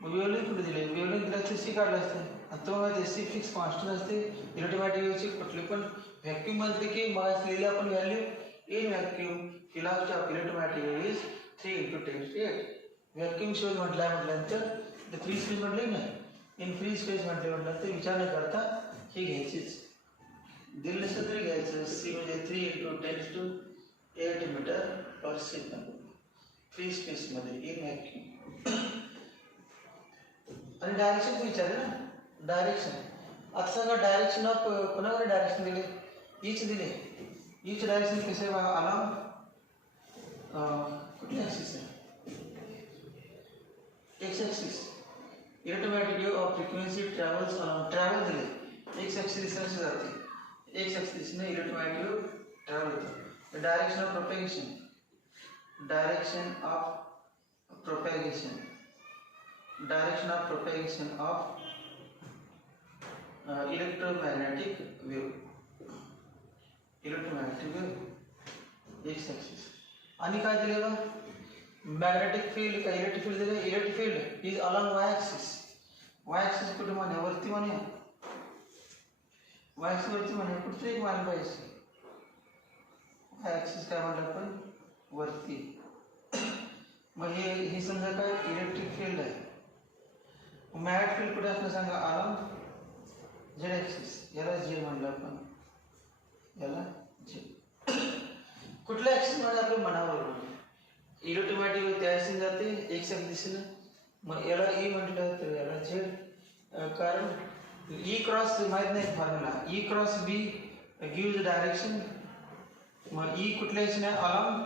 मग वेव्हलेंथ कुठे दिले? वेव्हलेंथ दिला तर सी काढलं असते आणि तो ते सी फिक्स कॉन्स्टंट असते. इलेक्ट्रोमॅग्नेटिक वेव्हची कुठली पण व्हॅक्यूम म्हणते की मग लिहिले आपण value in vacuum velocity of electromagnetic wave is 3 into 10⁸. Vacuum space म्हटल्यानंतर ते फ्री स्पेस म्हटले नाही, इन फ्री स्पेस म्हटल्यानंतर विचार न करता हे घ्यायचीच. दिलं नसतं तरी घ्यायचं. सी म्हणजे 3 इंटू 10⁸ मीटर पर सेकंड फ्री स्पेसमध्ये इन व्हॅक्यूम. आणि डायरेक्शन विचारले ना, डायरेक्शन. आता सांगा डायरेक्शन ऑफ कोणाकडे डायरेक्शन दिले? ईच दिले. ईच डायरेक्शन कसे अलॉंग कुठली ॲक्सिस आहे? X axis. Electromagnetic wave of frequency travels along. Travel दिले एक्स ॲक्सिसने जाते, एक्स ॲक्सिसने इलेक्ट्रोमॅग्नेटिक वेव्ह ट्रॅव्हल होते. Direction of propagation, direction of propagation, direction of propagation of electromagnetic wave, electromagnetic wave x axis. आणि काय दिले बा? मॅग्नेटिक फील्ड का इलेक्ट्रिक फील्ड दिले? इलेक्ट्रिक फील्ड इज अलॉंग वाय ॲक्सिस. वाय ॲक्सिस कुठे म्हणे? वरती म्हणे. वाय ॲक्सिस वरती म्हणे, कुठचं एक मान पाहिजे. वाय ॲक्सिस काय म्हणलं आपण? वरती. मग हे समजा काय इलेक्ट्रिक फील्ड आहे. मॅग्नेटिक फील्ड कुठे असणं सांगा? Along Z axis. याला झेड म्हणलं आपण, याला झेड. कुठल्या ॲक्सिस मध्ये? आपल्या मनावर. इलेक्ट्रोमॅग्नेटिक त्या ॲक्सिस जाते एक्स दिशेनं. मग याला ई म्हटलं तर याला झेड. कारण ई क्रॉस माहीत नाही फॉर्म्युला. ई क्रॉस बी गिव्ज डायरेक्शन. मग ई कुठल्या दिशेने? अलॉंग.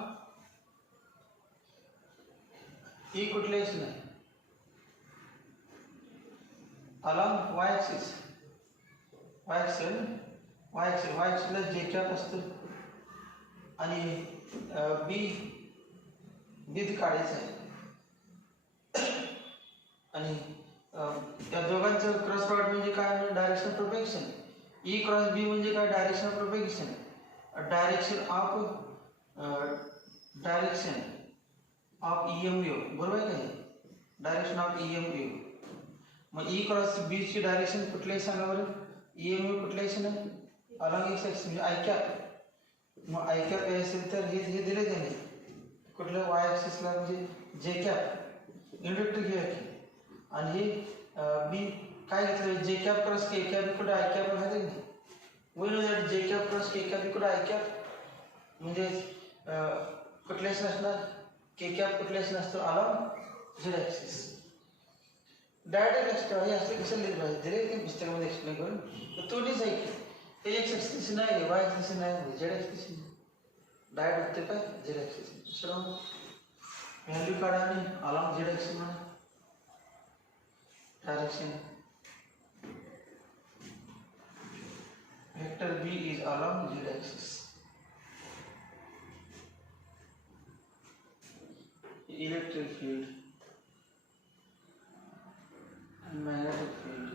ई कुठल्या दिशेने? अलॉंग वाय ॲक्सिस. वाय ॲक्सिस, वाय ॲक्सिस, वाय ॲक्सिसला जे कॅप असतं आणि बी काढायचं आहे. आणि त्या दोघांचं क्रॉस प्रॉडक्ट म्हणजे काय? Direction of propagation. E cross B म्हणजे काय? Direction of propagation. Direction of EM wave, बरोबर आहे का? Direction of EM wave. मग ई क्रॉस बी ची डायरेक्शन कुठल्याही सांगा बरं. ईएम वेव्ह कुठल्याही आहे ना? अलॉंग एक्स ॲक्सिस म्हणजे i cap. Mug i cap असेल तर हे दिले त्याने कुठल्या वाय ॲक्सिसला म्हणजे जे कॅप इंडक्टर घ्या की. आणि हे बी काय घेतलं? J cap cross K cap इकडे आय कॅप माहिती नाही. We know that J cap cross K cap इकडे आय कॅप म्हणजे कुठल्याच नसणार. के कॅप कुठल्याच नसतो along Z axis. Direct extra हे असले कसं लिहिलं पाहिजे? दिले ते पुस्तकामध्ये एक्सप्लेन करून. तर तो डिस आहे की हे एक्स ॲक्सिस नाही, वाय ॲक्सिस नाही, झेड ॲक्सिस डायरेक्ट होते काय? Z axis. दुसरं व्हॅल्यू काढा आणि अलॉंग झेड ॲक्सिस म्हणा direction. Vector B is along Z axis. Electric field and magnetic field.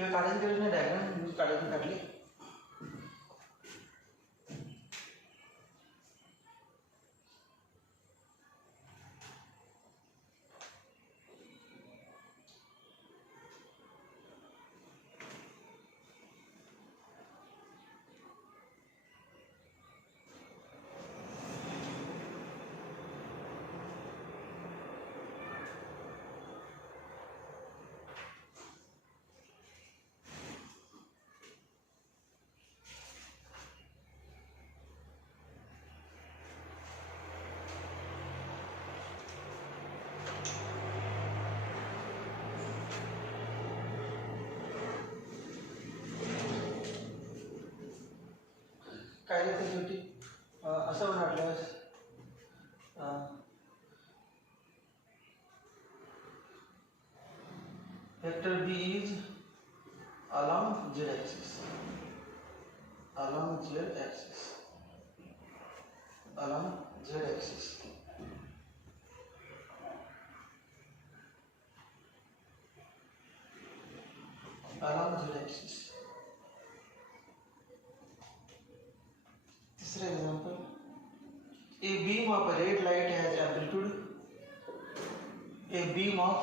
हे काढायची गरज नाही, डायग्राम यूज काढली. काय देते शेवटी असं म्हटल्यास vector B is along z axis, along z axis, along z axis. Along z axis. तीसरा example, a beam of a red light has amplitude. A beam of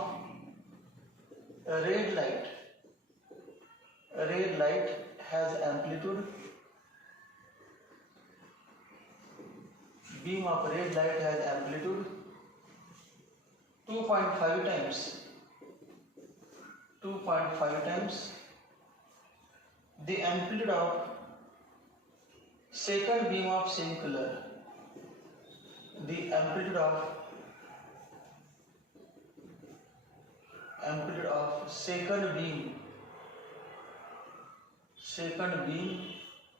a red light has amplitude. Beam of a red light has amplitude 2.5 times. 2.5 times the amplitude of second beam of same color. The amplitude of second beam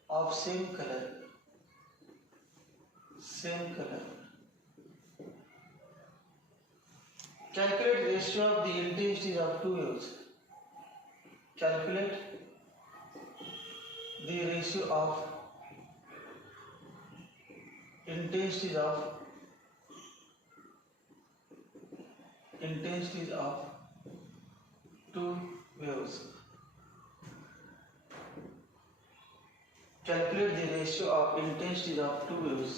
of same color. Calculate ratio of the intensities of two waves. Calculate the ratio of intensities of two waves. Calculate the ratio of intensities of two waves.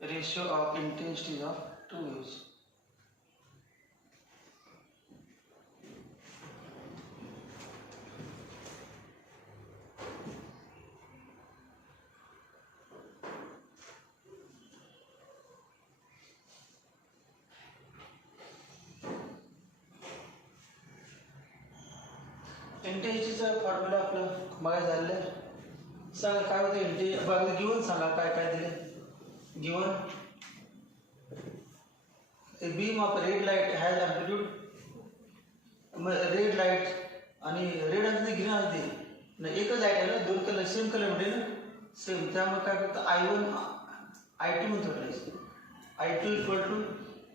Ratio of intensities of two waves. इंटेन्सिटीचा formula आपलं बघायला झालेलं आहे. सांगा काय होतं इंटेन्सिटी बघा, गिवन सांगा काय काय दिले. Given a beam of red light has amplitude. Red light आणि रेड आणि ग्रीन असते ना, एकच लाईट आहे ना, दोन कलर सेम कलर मध्ये ना, सेम. त्यामुळे काय करतं I1 I2 म्हणतो. I2 equal to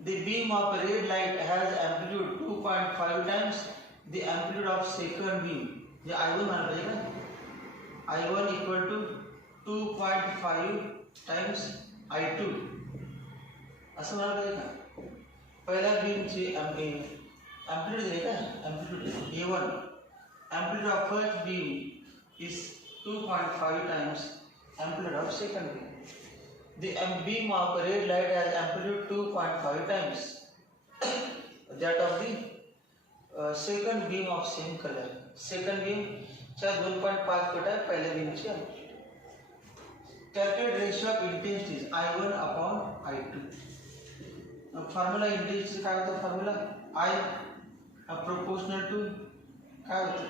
the beam of red light has amplitude 2.5 times the amplitude of second beam. जे I1 म्हणायला पाहिजे का, I1 equal to 2.5 times I2 असं म्हणायला पाहिजे का. पहिल्या बीमची amplitude दिले का, amplitude A1, amplitude of first beam is 2.5 times amplitude of second beam. The beam of red light has amplitude 2.5 times that of the second beam of same color. Second beam च्या 2.5 पट आहे पहिल्या बीमची amplitude. Calculate ratio of intensities I1 upon I2. Formula intensity काय होतं, formula I proportional to काय होतं,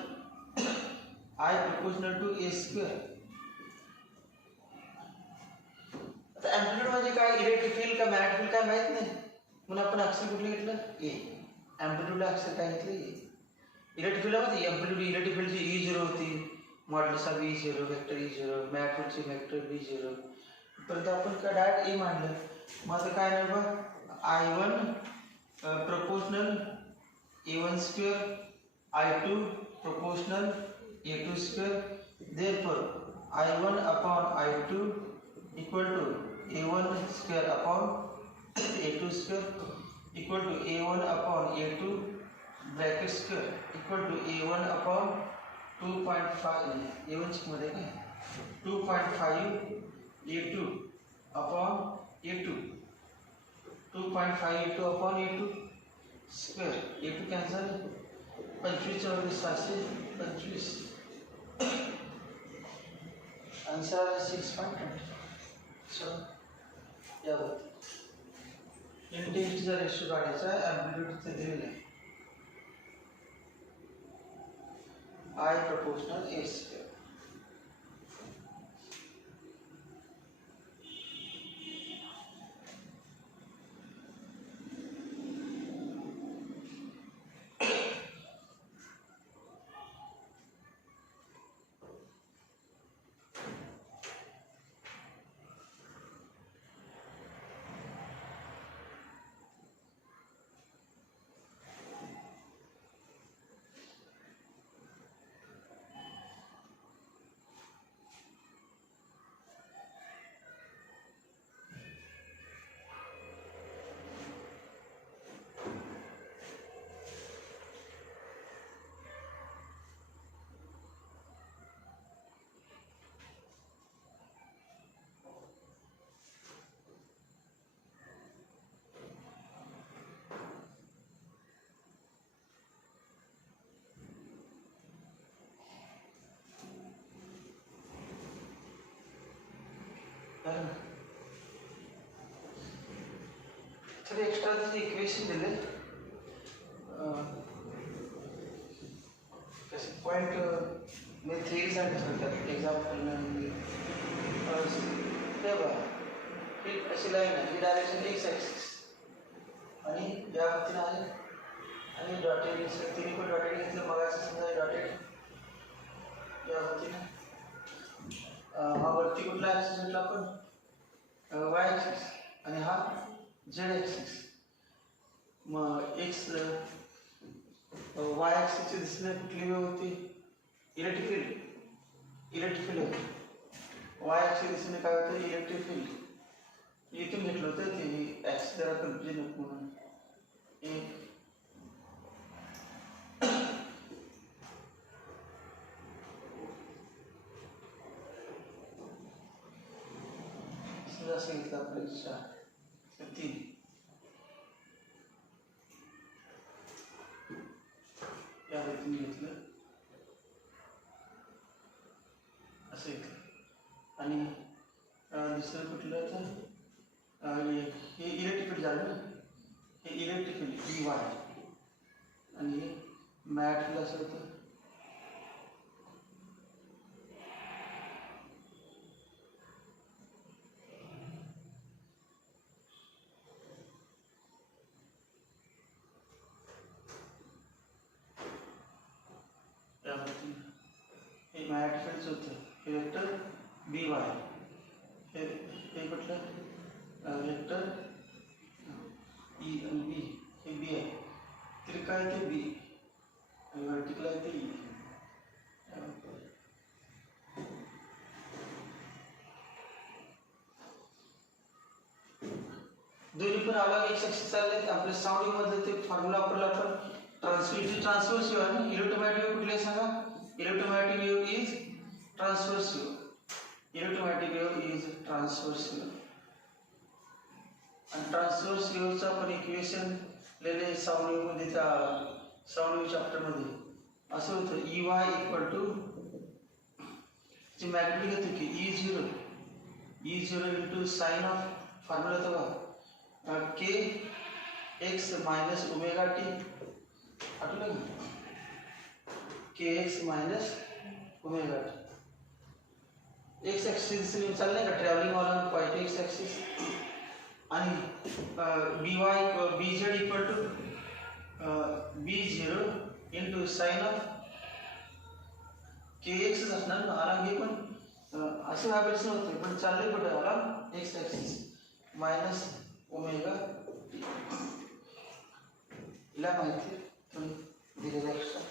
I proportional to A square. आता एम्प्लिट्यूड म्हणजे काय, इलेक्ट्रिक फील्ड का मॅग्नेटिक फील्ड काय माहित नाही, म्हणून आपण अक्षर कुठलं घेतलं, ए. एम्प्लिट्यूडला अक्षर काय घेतलं, ए. इलेक्ट्रिक फील्ड मध्ये एम्प्लिट्यूड इलेक्ट्रिक फील्डची E0 होती, modulus of E0, vector E0, magnetic फील्डची वेक्टर B0, परंतु आपण काय डायरेक्ट ए मांडलं. मग आता काय नाही बघ, I1 proportional A1 square, I2 proportional A2 square. Therefore I1 upon I2 equal to A1 square upon A2 square equal to A1 upon A2 bracket square equal to A1 upon 2.5 A1 मध्ये काय 2.5 A2 upon A2 2.5 A2 upon A2 square A2 cancel 25 और 25 आंसर है 6.20 सो यावत इंटेन्सिटीचा रेशो काढायचा एम्प्लिट्यूड इथे दिलेला आहे I proportional A square थोड़ी एक्स्ट्रा इक्वेशन दिले जैसे पॉइंट में 3 सांगितलं एक्झाम्पल ही अशी लाईन आहे ही डायरेक्शन एक्स ॲक्सिस आणि या वरती आहे आणि डॉटेड तिन्ही पण डॉटेड घेतलं मगाचं समजा डॉटेड या वरती हा वरती कुठला ॲक्सिस घेतला आपण वाय ॲक्सिस आणि हा झेड ॲक्सिस मग एक्स वाय ॲक्सिसची दिसणे कुठली वेळ होती इलेक्ट्रिक फील्ड होती वाय ॲक्सिस दिसणे काय होतं इलेक्ट्रिक फील्ड इथून घेतलं होतं ते ॲक्सिस जरा कन्फ्युजन नको म्हणून एक सांगितलं आपल्या 3 या रीतीने घेतलं असं घेतलं आणि दुसरं कुठलं तर हे इलेक्ट्रिक फील्ड झालं ना हे इलेक्ट्रिक फील्ड ही वाय आणि मॅट फील्ड असं होतं हे मॅट फील्ड होतं हे वेक्टर बी वाय हे कुठलं वेक्टर ई आणि बी हे बी आहे तिरका आहे ते बी आणि व्हर्टिकल आहे ते ई दोन्ही पण अलग एक ॲक्सिस चालले आपल्या साऊंडिंग मध्ये ते फॉर्म्युला वापरला आपण ट्रान्सव्हर्सिव्ह आणि इलेक्ट्रोमॅग्नेटिक वेव्ह कुठले सांगा electromagnetic wave is transversive electromagnetic wave is transversive आणि ट्रान्सव्हर्स वेव्हचं आपण इक्वेशन लिहिले साऊंडिंग मध्ये त्या साऊंडिंग चॅप्टर मध्ये असं होतं ई वाय इक्वल टू जे मॅग्नेटिक होतं की E0 into sine of formula होता के एक्स माइनस ओमेगा टी आठवलं का K X minus omega T X axis चाललंय का travelling on point X axis आणि B Y B Z equal to B0 into sine of K X असणार ना आला हे पण असं हॅबिट्स नव्हते पण चालले कुठे आला x axis minus omega T इला माहिती दिलेलं extra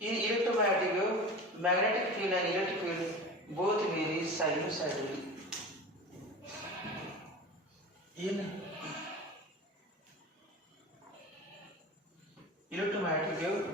in electromagnetic wave magnetic field and electric field both vary sinusoidally in electromagnetic wave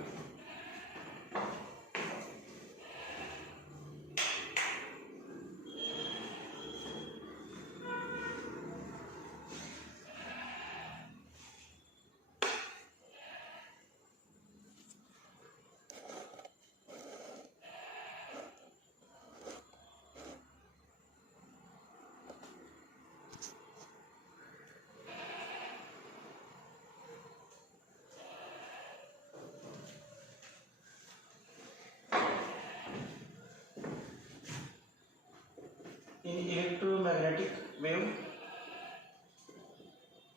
in electromagnetic wave,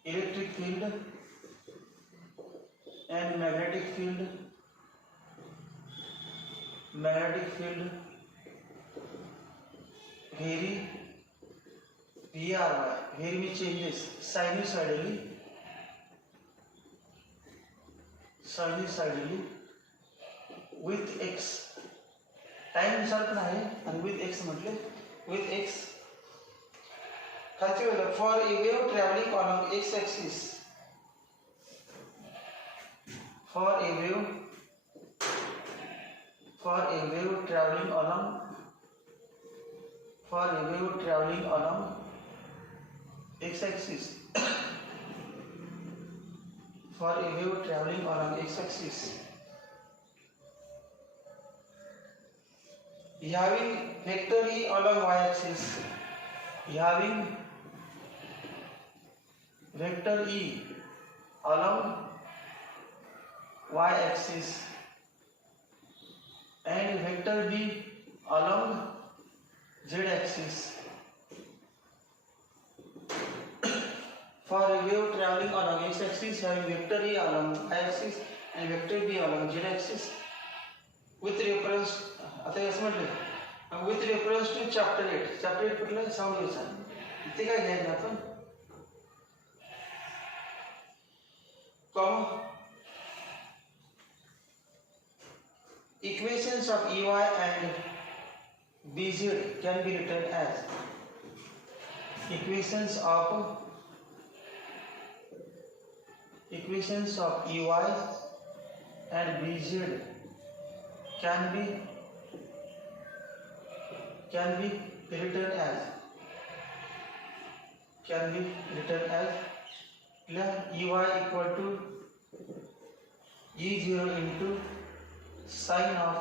electric field and magnetic field vary vary changes sinusoidally with x. Time नुसार पण आहे आणि with x म्हटले with x. खालची वेळ for a wave traveling along x axis, for a wave traveling along x axis, for a wave traveling along x axis having vector E along y axis, having vector E along y axis and vector B along z axis. For a wave traveling along x axis having vector E along y axis and vector B along z axis with reference, आता असं म्हटलं with reference to chapter 8. chapter 8 म्हटलं साऊंड वेव्हचा. इथे काय घ्यायचं आपण comma equations of EY and BZ can be written as equations of EY and BZ can be written as EY equal to E0 into sin of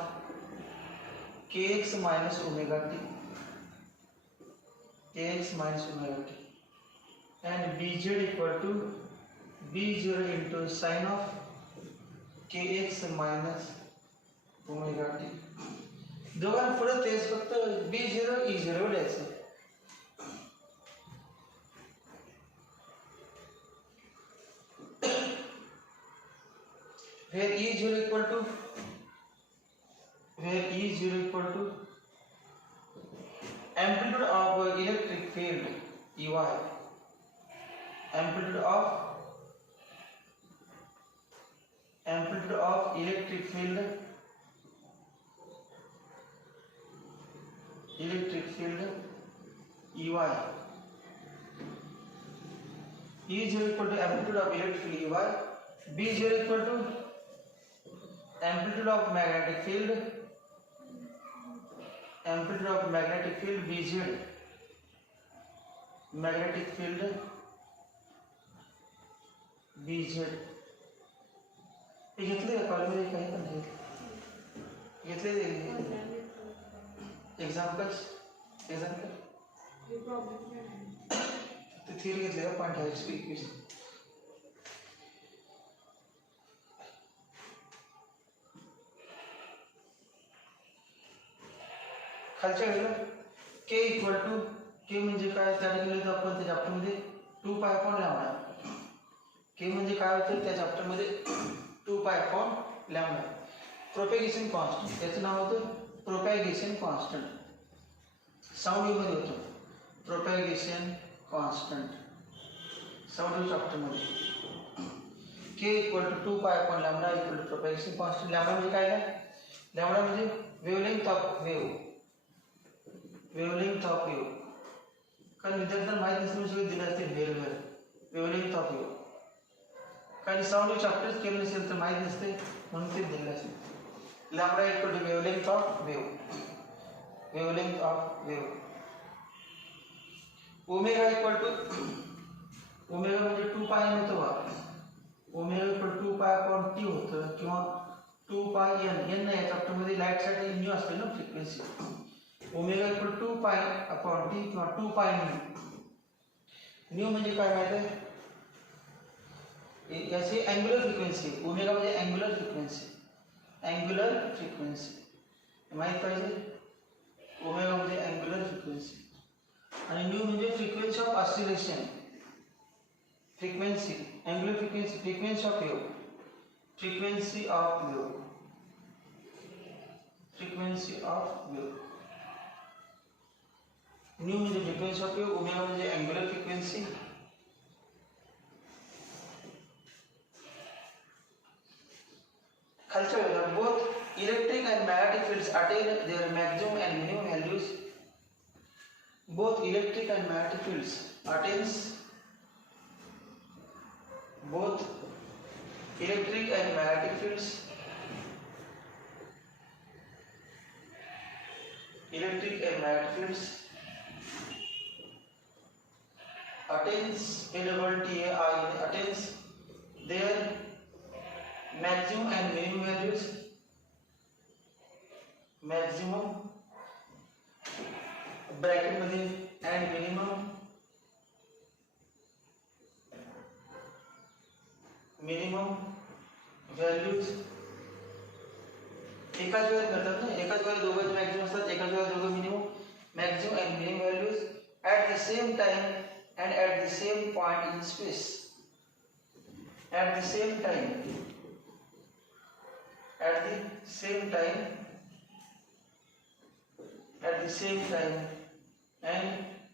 kx minus omega t and BZ equal to B0 into sin of kx minus omega t. दोघांना पुढे तेच फक्त B0 E0 लिहायचं. where E0 equal to amplitude of electric field EY, amplitude of electric field EY. E0 equal to amplitude of electric field EY. B0 equal to amplitude of magnetic field BZ. magnetic field BZ. हे घेतले का कॉलेजमध्ये काही पण घेतले एक्झाम्पल ते थिअरी घेतले का पॉईंट आहे इक्वेशन. खालच्या वेळेला k इक्वल टू k म्हणजे काय त्या ठिकाणी तर आपण त्या चॅप्टरमध्ये 2 पाय अपॉन लॅम्बडा. k म्हणजे काय होतं त्या चॅप्टरमध्ये 2 pi upon lambda. Propagation constant त्याचं नाव होतं प्रोपॅगेशन कॉन्स्टंट. साऊंड वेव्ह मध्ये होतं प्रोपॅगेशन कॉन्स्टंट साऊंड वेव्ह चॅप्टरमध्ये. k equal to 2 pi upon lambda equal to propagation constant. Lambda म्हणजे काय आहे? लॅम्बडा म्हणजे वेव्हलेंथ ऑफ वेव्ह. कारण विद्यार्थ्यांना माहिती नसल्यामुळे दिले असते वेळ वेवलेंथ ऑफ वेव. काही साऊंड चॅप्टर्स केले नसेल तर माहीत नसते म्हणून ते दिलेलं असेल. Lambda equal to wavelength of wave. Wavelength of wave. Omega equal to omega म्हणजे 2 पाय होतं बा. Omega equal 2 pi upon T होतं किंवा 2 पाय एन. एन नाही चॅप्टरमध्ये लाईटसाठी न्यू असते ना frequency. Omega equal 2 pi upon T किंवा 2 पाय न्यू. न्यू म्हणजे काय माहिती आहे? याची अँग्युलर फ्रिक्वेन्सी. ओमेगा म्हणजे अँग्युलर फ्रिक्वेन्सी. अँग्युलर फ्रिक्वेन्सी माहित पाहिजे. ओमेगा म्हणजे अँग्युलर फ्रिक्वेन्सी आणि न्यू म्हणजे frequency of oscillation. Frequency angular frequency. Frequency of wave. Frequency of wave. Frequency of wave. Nu म्हणजे फ्रिक्वेन्सी ऑफ वेव. ओमेगा म्हणजे angular frequency. खालच्या वेळेला both electric and magnetic fields attain their maximum and minimum values. Both electric and magnetic fields attains both electric and magnetic fields attains attains their maximum and minimum values. maximum bracket मध्ये and minimum values एकाच वेळेत मिळतात ना. एकाच वेळेला दोघांचे मॅक्सिमम असतात, एकाच वेळेला दोघं minimum. Maximum and minimum values at the same time and at the same point in space. At the same time. At the same time. At the same time and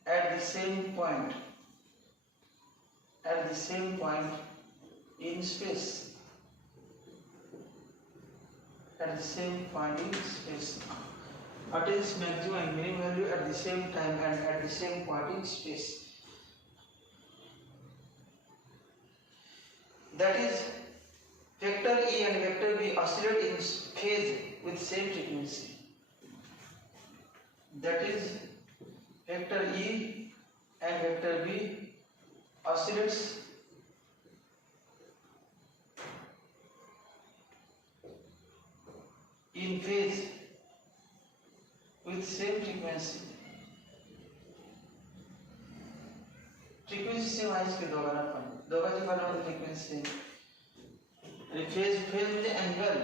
at the same point. At the same point in space. At the same point in space attains maximum and minimum value at the same time and at the same point in space. That is, vector E and vector B oscillate in phase with same frequency. That is, vector E and vector B oscillates in phase with same frequency. Frequency same आहेच की दोघांना पण. दोघांची पण फ्रिक्वेन्सी आणि फेज म्हणजे angle.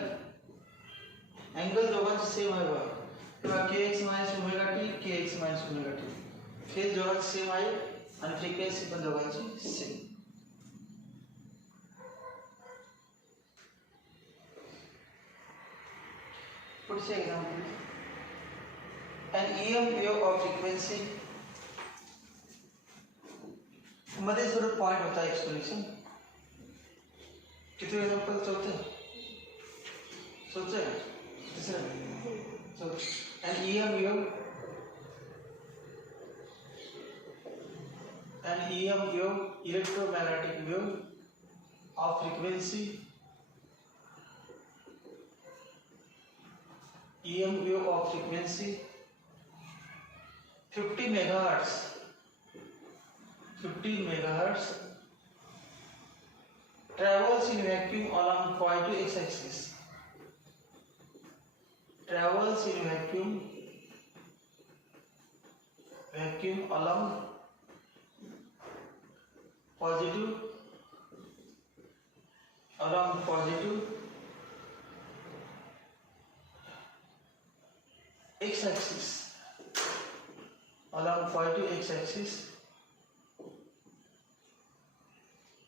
Angle दोघांचे सेम आहे बघा. किंवा kx minus omega T kx minus omega T. Phase दोघांचे सेम आहे आणि फ्रिक्वेन्सी पण दोघांची सेम. पुढचे example. an EM wave of frequency मध्ये जरूर पॉइंट होता एक्सप्लेनेशन. किती एक्झाम्पल? चौथं तिसरं चौथं. an EM wave electromagnetic wave of frequency. EM wave of frequency 50 megahertz. 50 megahertz travels in vacuum along point to x-axis. Travels in vacuum along positive x-axis. Along positive x-axis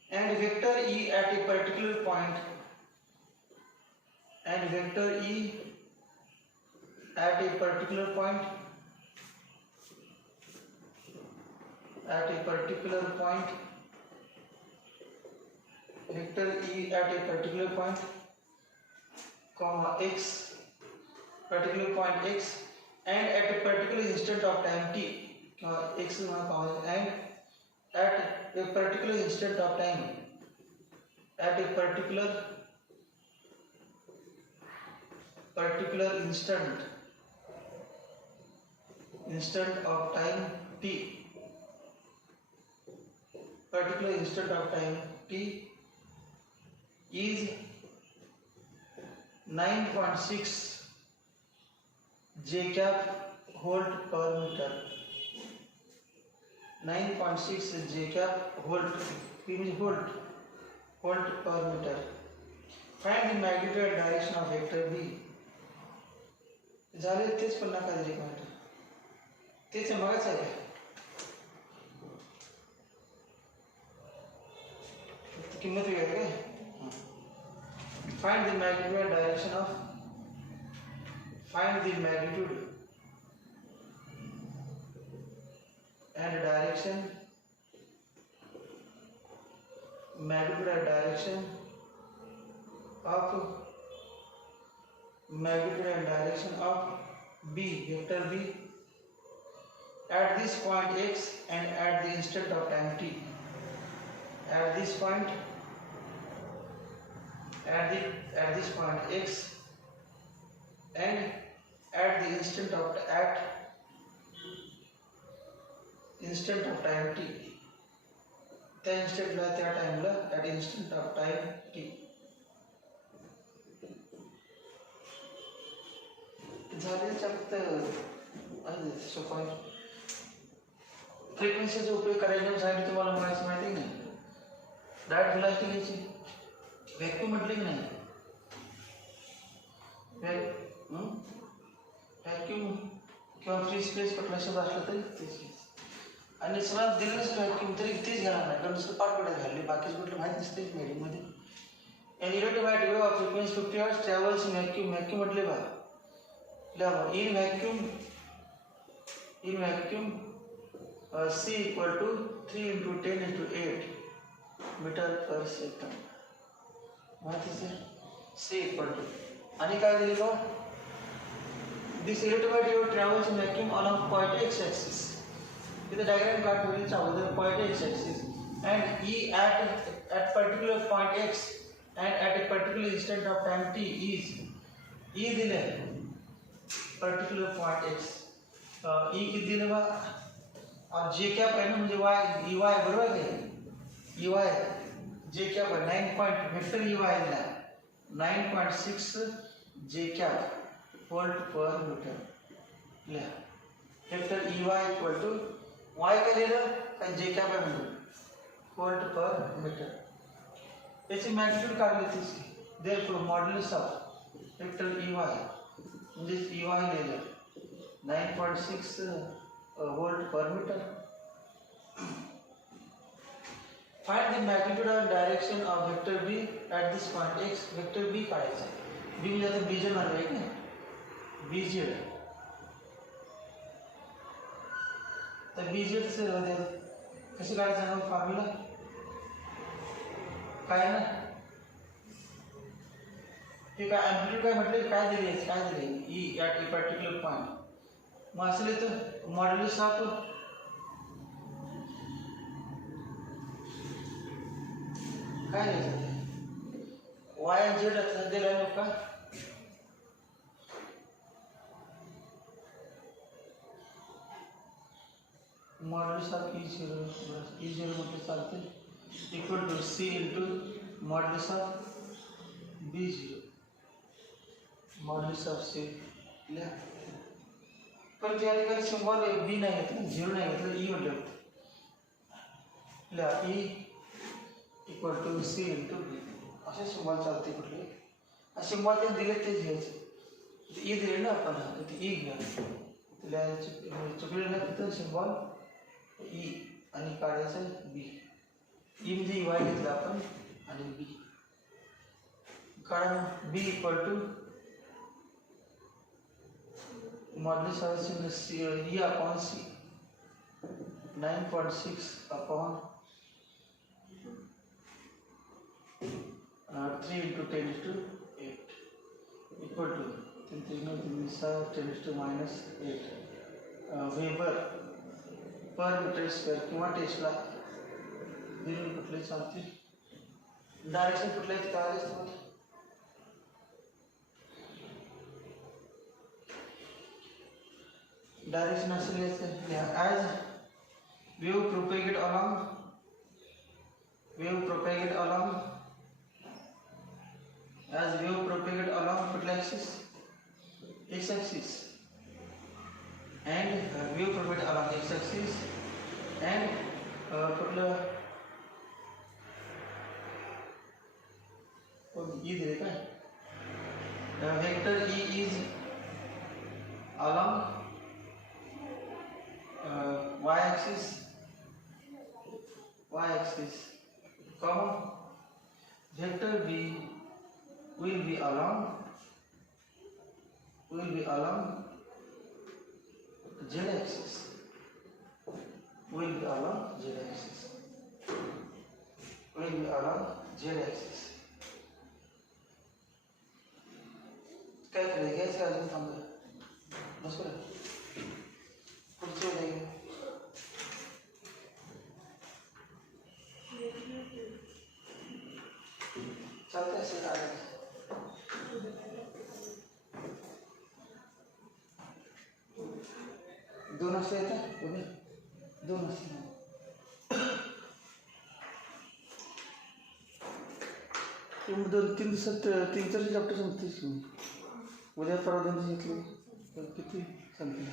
and vector E at a particular point. And vector E at a particular point. At a particular point. Vector E at a particular point, comma x, particular point x, and at a particular instant of time t, x and at a particular instant of time, at a particular instant of time t, particular instant of time t is 9.6 j cap volt per meter. 9.6 j cap volt, P means volt per meter. Find the magnitude and direction of vector B. झाले तेच पण नका दिले का तेच मगच आहे का किंमत वेगळी आहे काय. Find the magnitude and direction of, find the magnitude and direction, magnitude and direction of, magnitude and direction of B, vector B at this point x and at the instant of time t. At this point, at this point x and at the instant of time t. त्या इन्स्टंटला, त्या टाइमला, at instant of time t. झाले फक्त सोपा. फ्रिक्वेन्सीचा उपयोग करायला सांगितलं तुम्हाला म्हणायचं माहिती नाही. डायरेक्ट व्हेलॉसिटी घ्यायची. व्हॅक्यूम म्हटले की नाही, व्हॅक्यूम किंवा फ्री स्पेस कुठला शब्द असला तरी तेच घ्यायचं. आणि सगळ्यात दिलं नसतं व्हॅक्यूम तरी तेच घेणार नाही, कारण नुसतं पाठपडत घालले, बाकीच कुठलं माहीत नसतेच मीडियममध्ये. An electromagnetic wave of frequency 50 hertz travels in vacuum. Vacuum म्हटले बा in vacuum C equal to 3 into 10 into 8 meter per second. What is it? C equal to, आणि काय दिले बा, this electromagnetic travels in vacuum along point x axis. इथे डायग्राम काढण्याच्या अगोदर point x axis and E at particular point x and at a particular instant of time t is, E दिले particular point x, ई किती दिले बा, और जे कॅप आहे ना, म्हणजे वाय, ई वाय बरोबर आहे, ई वाय जे कॅप आहे 9 पॉइंट वेक्टर ई वाय दिला 9.6 जे कॅप वोल्ट पर मीटर. लिहा vector E Y equal to Y काय लिहिलं, काय जे कॅप आहे म्हणजे वोल्ट पर मीटर. त्याची मॅग्निट्यूड काढली तीच. Therefore modulus of vector E Y म्हणजे ई वाय लिहिलं 9.6 volt per metre. Find the magnitude of direction of vector B at this point X. Vector B काढायचा. बी म्हणजे आता बीजेड मानलं आहे ना, बीजेड. तर बीजेडचे कसे काढायचं ना फॉर्म्युला काय ना, हे काय ॲम्प्लिट्यूड काय म्हटले, काय दिले, काय दिले ई ॲट ए पर्टिक्युलर पॉइंट. मग असले तर मॉड्युलस ऑफ काय लिहायचं, वाय आणि झेड दिला आहे का, मॉड्युलस ऑफ ई झिरो म्हटलं चालते, equal to C into modulus of B zero. Modulus of C लिहा. पण त्या ठिकाणी सिम्बॉल बी नाही घेतलं, झिरो नाही घेतलं, ई म्हटलं लिहा. E equal to C into B असे सिम्बॉल चालते कुठले. सिम्बॉल ते दिले तेच घ्यायचं. ई दिले ना आपण, ई घ्या. चुकलेलं नाही तिथं सिम्बॉल ई आणि काढायचं बी. ई म्हणजे ई वाय घेतलं आपण आणि बी. कारण B equal to modulus of C E upon C 9.6 upon 3 into 10 to 8 equal to 10 to minus 8 weber per metre square किंवा टेस्ला दिलेलं कुठलंही चालते. डायरेक्शन कुठल्याही कळालेच तुम्हाला. डायरेक्शन असेल as wave propagate along as wave propagate along कुठल्या axis x axis and wave propagate along x axis and कुठलं E दिले काय vector E is along y axis comma vector B will be along z axis. काय करायचं घ्यायचं अजून थांबलं बस करा पुढचं उद्या चालतंय असेल आलं. दोन वाजता येतात उद्या 2 वाजता. दोन-तीन दिवसात 3-4 चॅप्टर संपतेच. उद्या परवा 2 दिवस घेतले तर किती संपले.